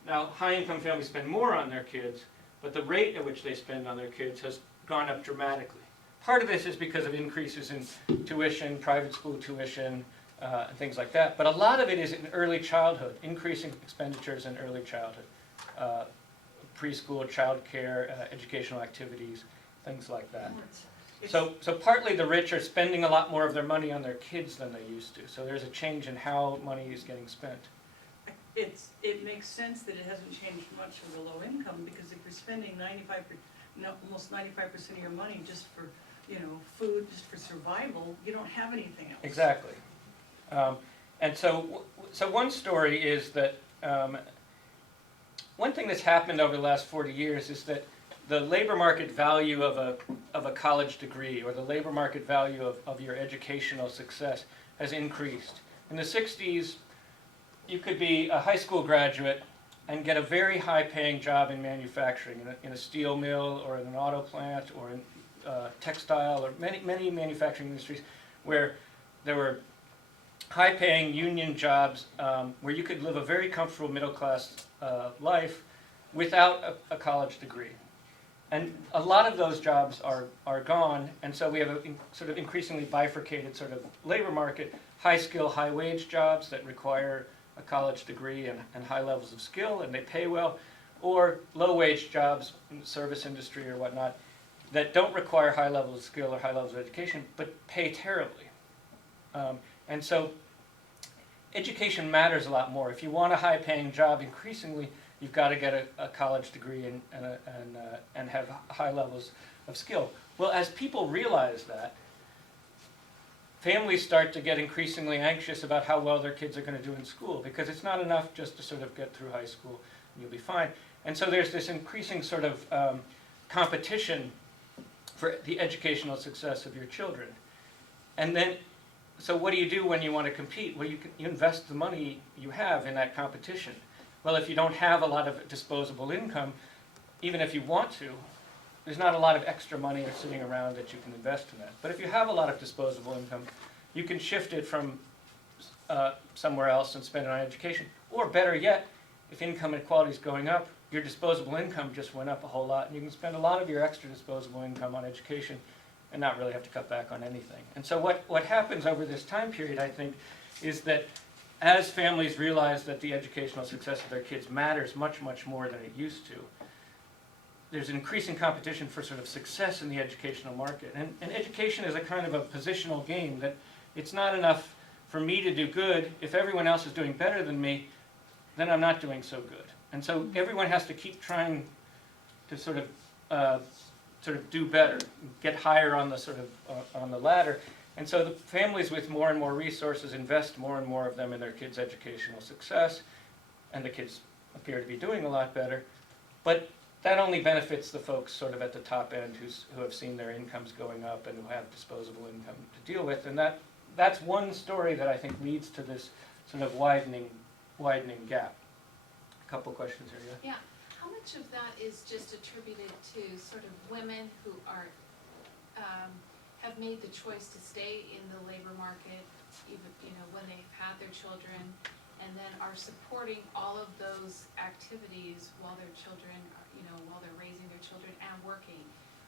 Now, high-income families spend more on their kids, but the rate at which they spend on their kids has gone up dramatically. Part of this is because of increases in tuition, private school tuition, and things like that. But a lot of it is in early childhood, increasing expenditures in early childhood. Preschool, child care, educational activities, things like that. So partly the rich are spending a lot more of their money on their kids than they used to. So there's a change in how money is getting spent. It makes sense that it hasn't changed much for the low income, because if you're spending almost 95% of your money just for, food, just for survival, you don't have anything else. Exactly. And so one story is that one thing that's happened over the last 40 years is that the labor market value of a college degree, or the labor market value of your educational success, has increased. In the 60s, you could be a high school graduate and get a very high-paying job in manufacturing, in a steel mill or in an auto plant or in textile or many manufacturing industries where there were high-paying union jobs where you could live a very comfortable middle-class life without a college degree. And a lot of those jobs are gone, and so we have a sort of increasingly bifurcated sort of labor market, high-skill, high-wage jobs that require a college degree and high levels of skill, and they pay well, or low-wage jobs in the service industry or whatnot that don't require high levels of skill or high levels of education, but pay terribly. And so education matters a lot more. If you want a high-paying job, increasingly you've got to get a college degree and have high levels of skill. Well, as people realize that, families start to get increasingly anxious about how well their kids are going to do in school, because it's not enough just to sort of get through high school and you'll be fine. And so there's this increasing sort of competition for the educational success of your children. And then, so what do you do when you want to compete? Well, you invest the money you have in that competition. Well, if you don't have a lot of disposable income, even if you want to, there's not a lot of extra money sitting around that you can invest in that. But if you have a lot of disposable income, you can shift it from somewhere else and spend it on education. Or better yet, if income inequality is going up, your disposable income just went up a whole lot, and you can spend a lot of your extra disposable income on education and not really have to cut back on anything. And so what happens over this time period, I think, is that as families realize that the educational success of their kids matters much, much more than it used to, there's an increasing competition for sort of success in the educational market. And education is a kind of a positional game, that it's not enough for me to do good. If everyone else is doing better than me, then I'm not doing so good. And so everyone has to keep trying to sort of do better, get higher on the on the ladder. And so the families with more and more resources invest more and more of them in their kids' educational success, and the kids appear to be doing a lot better. But that only benefits the folks sort of at the top end who have seen their incomes going up and who have disposable income to deal with. And that's one story that I think leads to this sort of widening gap. A couple questions here, yeah? Yeah, how much of that is just attributed to sort of women who are, have made the choice to stay in the labor market, even, when they've had their children, and then are supporting all of those activities while their children, while they're raising their children and working?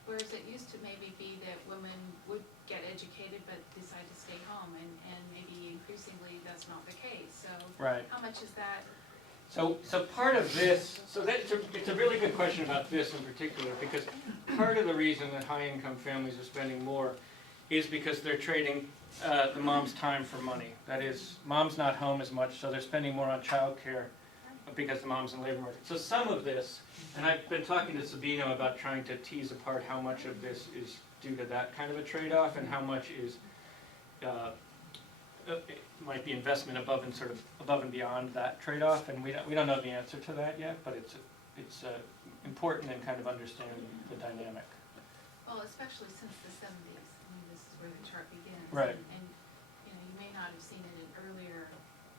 Whereas it used to maybe be that women would get educated but decide to stay home, and maybe increasingly that's not the case. So Right. how much is that? So part of this, it's a really good question about this in particular, because part of the reason that high-income families are spending more is because they're trading the mom's time for money. That is, mom's not home as much, so they're spending more on childcare because the mom's in the labor market. So some of this, and I've been talking to Sabino about trying to tease apart how much of this is due to that kind of a trade-off and how much is it might be investment above and beyond that trade-off, and we don't know the answer to that yet, but it's important in kind of understanding the dynamic. Well, especially since the 70s. I mean, this is where the chart begins. Right. And you may not have seen it in earlier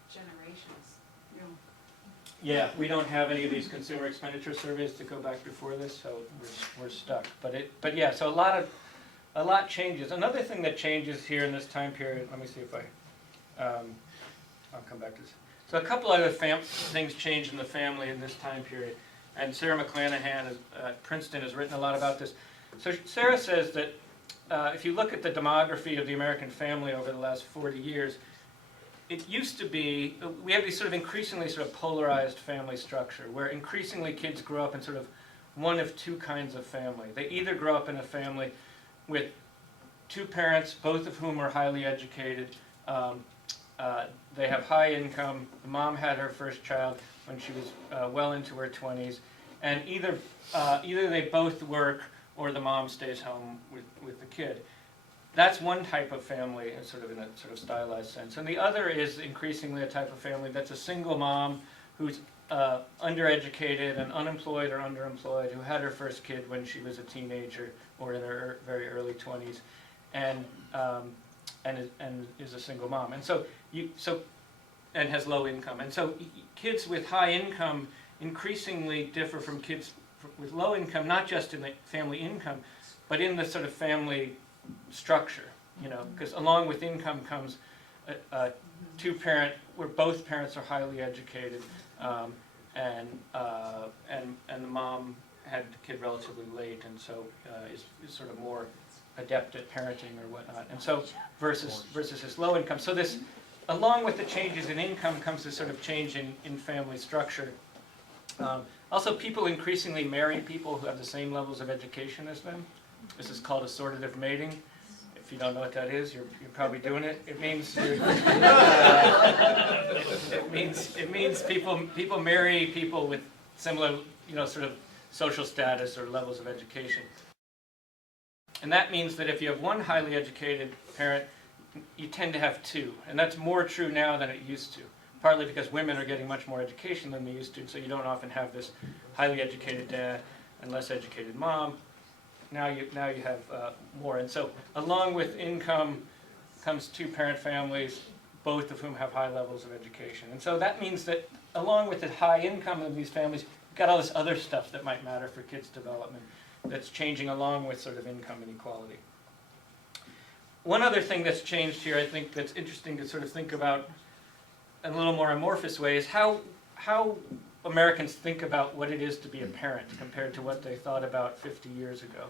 generations. Yeah, we don't have any of these consumer expenditure surveys to go back before this, so we're stuck. But yeah, so a lot changes. Another thing that changes here in this time period. Let me see if I'll come back to this. So a couple other things changed in the family in this time period, and Sarah McClanahan at Princeton has written a lot about this. So Sarah says that if you look at the demography of the American family over the last 40 years, it used to be, we have these sort of increasingly sort of polarized family structure, where increasingly kids grow up in sort of one of two kinds of family. They either grow up in a family with two parents, both of whom are highly educated. They have high income. The mom had her first child when she was well into her 20s, and either they both work or the mom stays home with the kid. That's one type of family, sort of in a sort of stylized sense. And the other is increasingly a type of family that's a single mom who's undereducated and unemployed or underemployed, who had her first kid when she was a teenager or in her very early 20s, and is a single mom. And and has low income. And so kids with high income increasingly differ from kids with low income, not just in the family income, but in the sort of family structure, because along with income comes a two-parent, where both parents are highly educated, and the mom had the kid relatively late, and so is sort of more adept at parenting or whatnot, and so versus this low income. So this, along with the changes in income, comes this sort of change in family structure. Also, people increasingly marry people who have the same levels of education as them. This is called assortative mating. If you don't know what that is, you're probably doing it. It means it means people marry people with similar, sort of social status or levels of education. And that means that if you have one highly educated parent, you tend to have two, and that's more true now than it used to. Partly because women are getting much more education than they used to, so you don't often have this highly educated dad and less educated mom. Now you have more, and so along with income comes two-parent families, both of whom have high levels of education. And so that means that along with the high income of these families, you've got all this other stuff that might matter for kids' development that's changing along with sort of income inequality. One other thing that's changed here, I think, that's interesting to sort of think about in a little more amorphous way, is how Americans think about what it is to be a parent compared to what they thought about 50 years ago.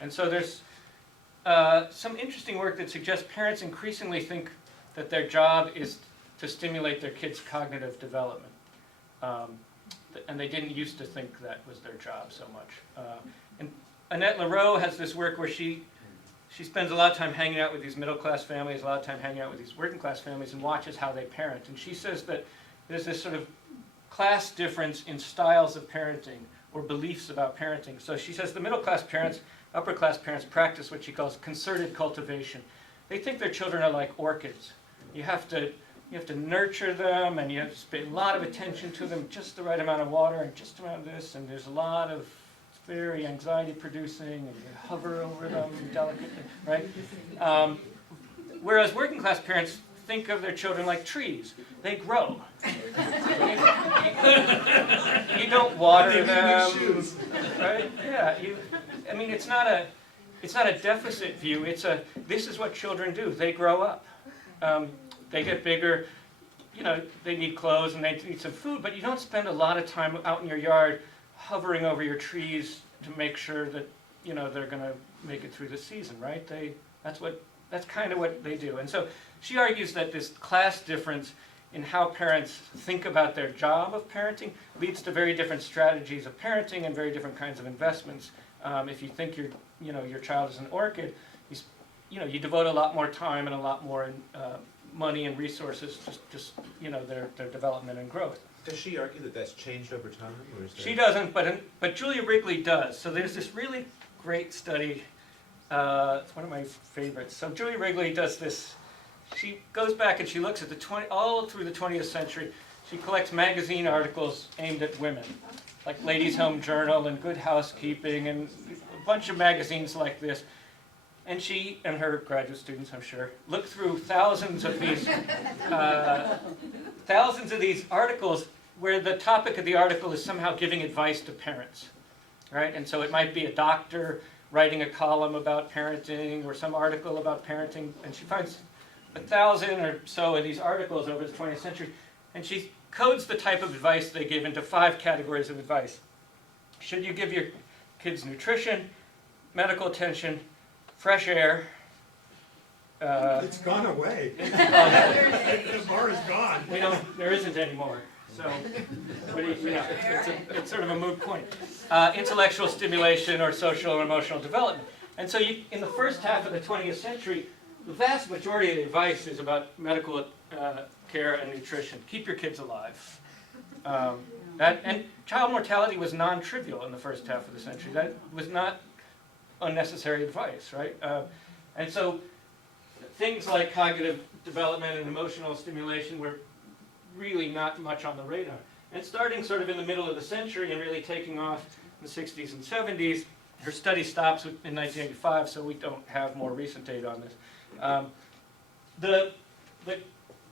And so there's some interesting work that suggests parents increasingly think that their job is to stimulate their kids' cognitive development. And they didn't used to think that was their job so much. And Annette Leroux has this work where she spends a lot of time hanging out with these middle-class families, a lot of time hanging out with these working-class families, and watches how they parent. And she says that there's this sort of class difference in styles of parenting or beliefs about parenting. So she says the middle-class parents, upper-class parents practice what she calls concerted cultivation. They think their children are like orchids. You have to nurture them, and you have to pay a lot of attention to them, just the right amount of water and just around this, and there's a lot of very anxiety-producing, and you hover over them delicately, right? Whereas working-class parents think of their children like trees. They grow. You don't water them, right? Yeah. I mean, it's not a deficit view. This is what children do. They grow up. They get bigger. You know, they need clothes and they need some food, but you don't spend a lot of time out in your yard hovering over your trees to make sure that, you know, they're going to make it through the season, right? That's kind of what they do. And so she argues that this class difference in how parents think about their job of parenting leads to very different strategies of parenting and very different kinds of investments. If you think your child is an orchid, you devote a lot more time and a lot more money and resources to just their development and growth. Does she argue that that's changed over time? Or is there... She doesn't, but Julia Wrigley does. So there's this really great study. It's one of my favorites. So Julia Wrigley does this. She goes back and she looks at all through the 20th century. She collects magazine articles aimed at women, like Ladies' Home Journal and Good Housekeeping and a bunch of magazines like this. And she and her graduate students, I'm sure, look through thousands of these articles where the topic of the article is somehow giving advice to parents, right? And so it might be a doctor writing a column about parenting or some article about parenting, and she finds 1,000 or so of these articles over the 20th century, and she codes the type of advice they give into 5 categories of advice. Should you give your kids nutrition, medical attention, fresh air? It's gone away. The bar is gone. There isn't anymore. So, it's sort of a moot point. Intellectual stimulation or social or emotional development. And so in the first half of the 20th century, the vast majority of the advice is about medical care and nutrition. Keep your kids alive. And child mortality was non-trivial in the first half of the century. That was not unnecessary advice, right? And so things like cognitive development and emotional stimulation were really not much on the radar. And starting sort of in the middle of the century and really taking off in the 60s and 70s, her study stops in 1985, so we don't have more recent data on this. The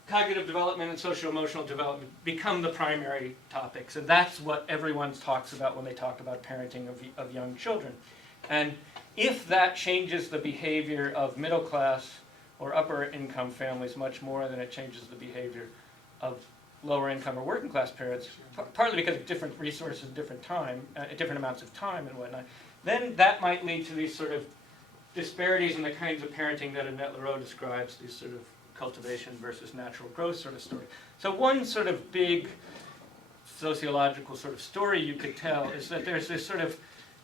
cognitive development and social-emotional development become the primary topics, and that's what everyone talks about when they talk about parenting of young children. And if that changes the behavior of middle-class or upper-income families much more than it changes the behavior of lower-income or working-class parents, partly because of different resources, different amounts of time and whatnot, then that might lead to these sort of disparities in the kinds of parenting that Annette Leroux describes, these sort of cultivation versus natural growth sort of story. So one sort of big sociological sort of story you could tell is that there's this sort of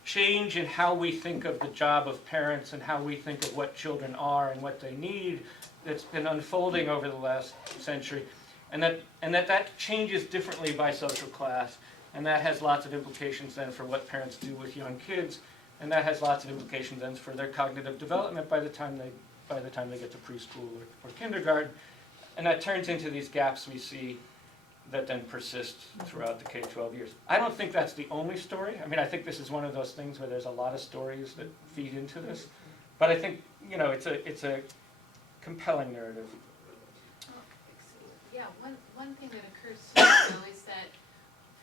change in how we think of the job of parents and how we think of what children are and what they need that's been unfolding over the last century, and that changes differently by social class, and that has lots of implications then for what parents do with young kids, and that has lots of implications then for their cognitive development by the time they get to preschool or kindergarten, and that turns into these gaps we see that then persist throughout the K-12 years. I don't think that's the only story. I mean, I think this is one of those things where there's a lot of stories that feed into this, but I think it's a compelling narrative. Yeah, one thing that occurs to me though is that,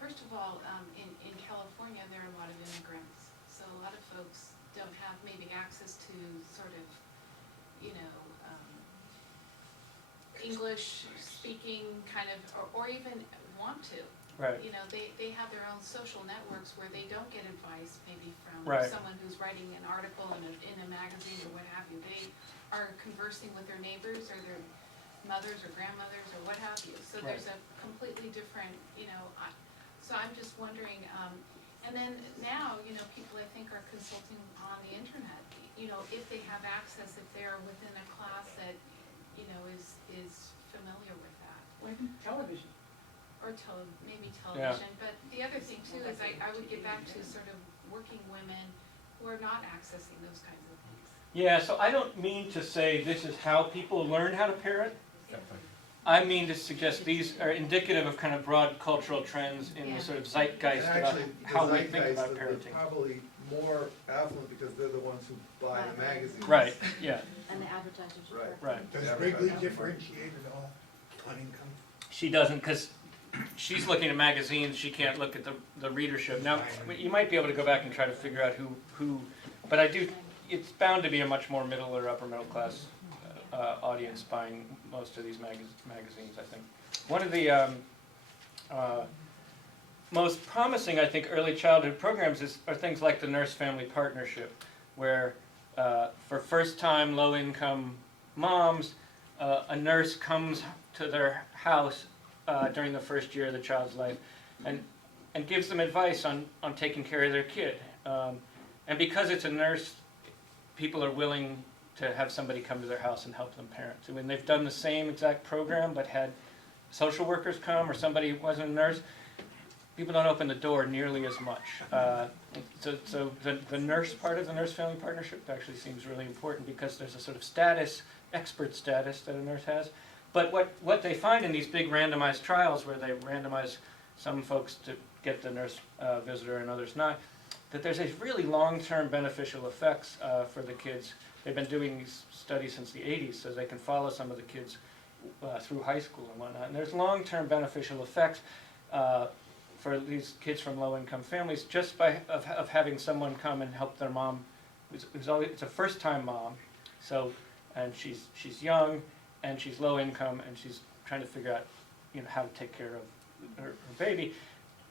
first of all, in California there are a lot of immigrants, so a lot of folks don't have maybe access to sort of, English speaking kind of, or even want to. Right. They have their own social networks where they don't get advice maybe from Right. someone who's writing an article in a magazine or what have you. They are conversing with their neighbors or their mothers or grandmothers or what have you. So there's a completely different, so I'm just wondering, and then now, people I think are consulting on the internet, if they have access, if they're within a class that, is familiar with that. Like television. Or maybe television, but the other thing too is I would get back to sort of working women who are not accessing those kinds of things. Yeah, so I don't mean to say this is how people learn how to parent. I mean to suggest these are indicative of kind of broad cultural trends in the sort of zeitgeist And about actually, how the we think zeitgeist, about they're parenting. probably more affluent because they're the ones who buy the magazines. Right, yeah, And the advertisers. Right. right. Does Wrigley differentiate at all on income? She doesn't, because she's looking at magazines, she can't look at the readership. Now, you might be able to go back and try to figure out who, but it's bound to be a much more middle or upper middle class audience buying most of these magazines, I think. One of the most promising, I think, early childhood programs are things like the Nurse-Family Partnership, where for first-time low-income moms, a nurse comes to their house during the first year of the child's life and gives them advice on taking care of their kid. And because it's a nurse, people are willing to have somebody come to their house and help them parent. So when they've done the same exact program but had social workers come or somebody who wasn't a nurse, people don't open the door nearly as much. So the nurse part of the Nurse-Family Partnership actually seems really important because there's a sort of status, expert status that a nurse has. But what they find in these big randomized trials where they randomize some folks to get the nurse visitor and others not, that there's these really long-term beneficial effects for the kids. They've been doing these studies since the 80s so they can follow some of the kids through high school and whatnot. And there's long-term beneficial effects for these kids from low-income families just by having someone come and help their mom. It's a first-time mom, and she's young and she's low-income and she's trying to figure out how to take care of her baby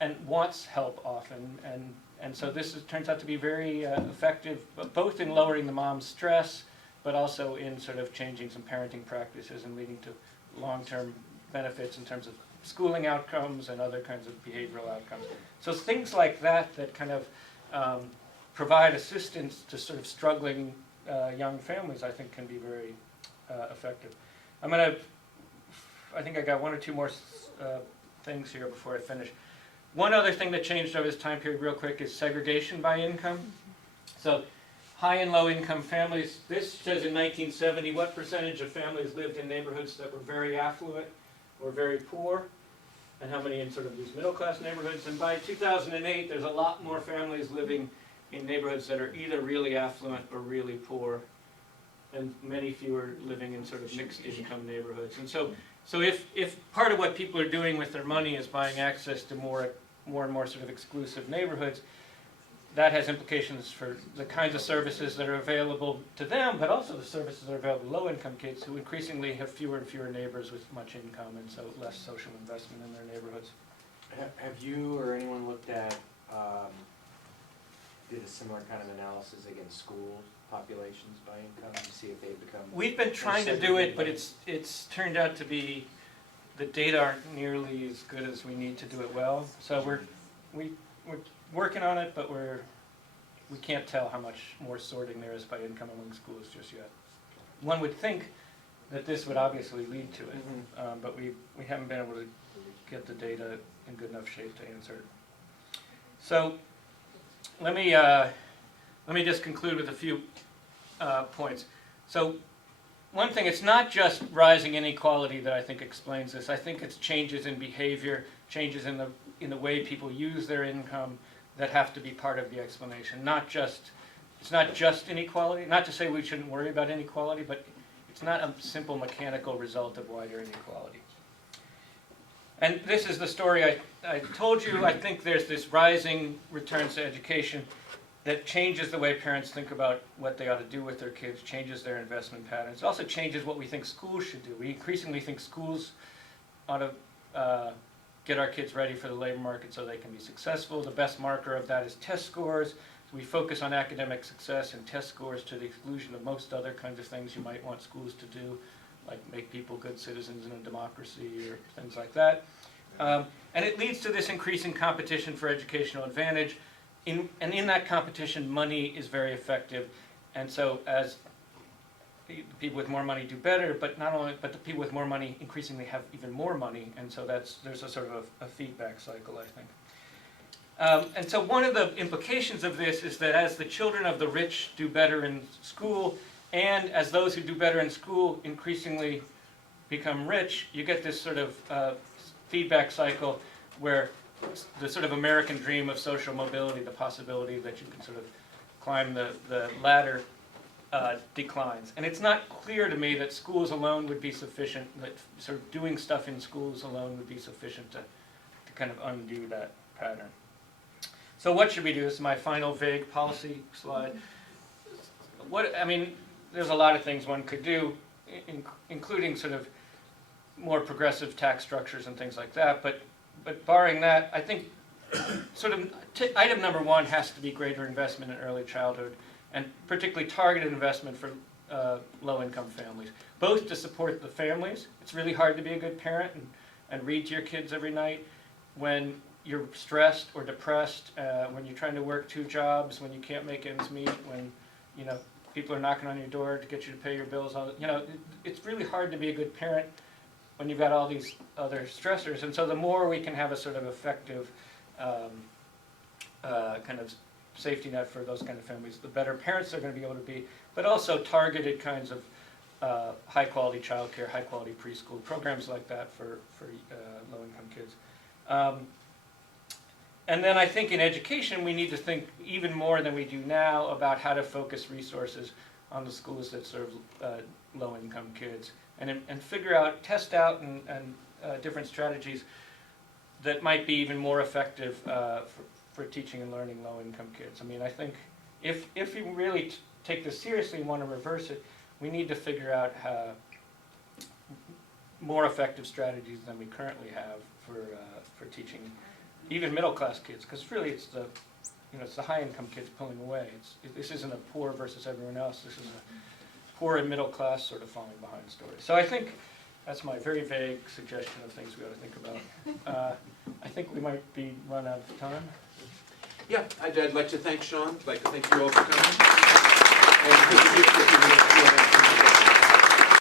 and wants help often. And so this turns out to be very effective, both in lowering the mom's stress, but also in sort of changing some parenting practices and leading to long-term benefits in terms of schooling outcomes and other kinds of behavioral outcomes. So things like that kind of provide assistance to sort of struggling young families, I think, can be very effective. I think I got one or two more things here before I finish. One other thing that changed over this time period real quick is segregation by income. So high and low income families, this says in 1970 what percentage of families lived in neighborhoods that were very affluent or very poor, and how many in sort of these middle class neighborhoods. And by 2008 there's a lot more families living in neighborhoods that are either really affluent or really poor, and many fewer living in sort of mixed income neighborhoods. And so if part of what people are doing with their money is buying access to more and more sort of exclusive neighborhoods, that has implications for the kinds of services that are available to them, but also the services that are available to low-income kids who increasingly have fewer and fewer neighbors with much income and so less social investment in their neighborhoods. Have you or anyone looked at, did a similar kind of analysis against school populations by income to see if they become? We've been trying to do it, but it's turned out to be, the data aren't nearly as good as we need to do it well. So we're working on it, but we can't tell how much more sorting there is by income among schools just yet. One would think that this would obviously lead to it, but we haven't been able to get the data in good enough shape to answer it. So let me just conclude with a few points. So one thing, it's not just rising inequality that I think explains this. I think it's changes in behavior, changes in the way people use their income that have to be part of the explanation. It's not just inequality. Not to say we shouldn't worry about inequality, but it's not a simple mechanical result of wider inequality. And this is the story I told you. I think there's this rising returns to education that changes the way parents think about what they ought to do with their kids, changes their investment patterns. It also changes what we think schools should do. We increasingly think schools ought to get our kids ready for the labor market so they can be successful. The best marker of that is test scores. So we focus on academic success and test scores to the exclusion of most other kinds of things you might want schools to do, like make people good citizens in a democracy or things like that. And it leads to this increasing competition for educational advantage. And in that competition, money is very effective. And so as the people with more money do better, but the people with more money increasingly have even more money. And so there's a sort of a feedback cycle, I think. And so one of the implications of this is that as the children of the rich do better in school, and as those who do better in school increasingly become rich, you get this sort of feedback cycle where the sort of American dream of social mobility, the possibility that you can sort of climb the ladder, declines. And it's not clear to me that schools alone would be sufficient, that sort of doing stuff in schools alone would be sufficient to kind of undo that pattern. So what should we do? This is my final vague policy slide. There's a lot of things one could do, including sort of more progressive tax structures and things like that. But barring that, I think sort of item number one has to be greater investment in early childhood, and particularly targeted investment for low-income families, both to support the families. It's really hard to be a good parent and read to your kids every night when you're stressed or depressed, when you're trying to work 2 jobs, when you can't make ends meet, when people are knocking on your door to get you to pay your bills. It's really hard to be a good parent when you've got all these other stressors. And so the more we can have a sort of effective kind of safety net for those kind of families, the better parents they're going to be able to be, but also targeted kinds of high-quality childcare, high-quality preschool programs like that for low-income kids. And then I think in education we need to think even more than we do now about how to focus resources on the schools that serve low-income kids, and figure out, test out and different strategies that might be even more effective for teaching and learning low-income kids. I think if you really take this seriously and want to reverse it, we need to figure out more effective strategies than we currently have for teaching even middle-class kids, because really it's the high-income kids pulling away. This isn't a poor versus everyone else. This is a poor and middle class sort of falling behind story. So I think that's my very vague suggestion of things we ought to think about. I think we might be run out of time. Yeah, I'd like to thank Sean. I'd like to thank you all for coming.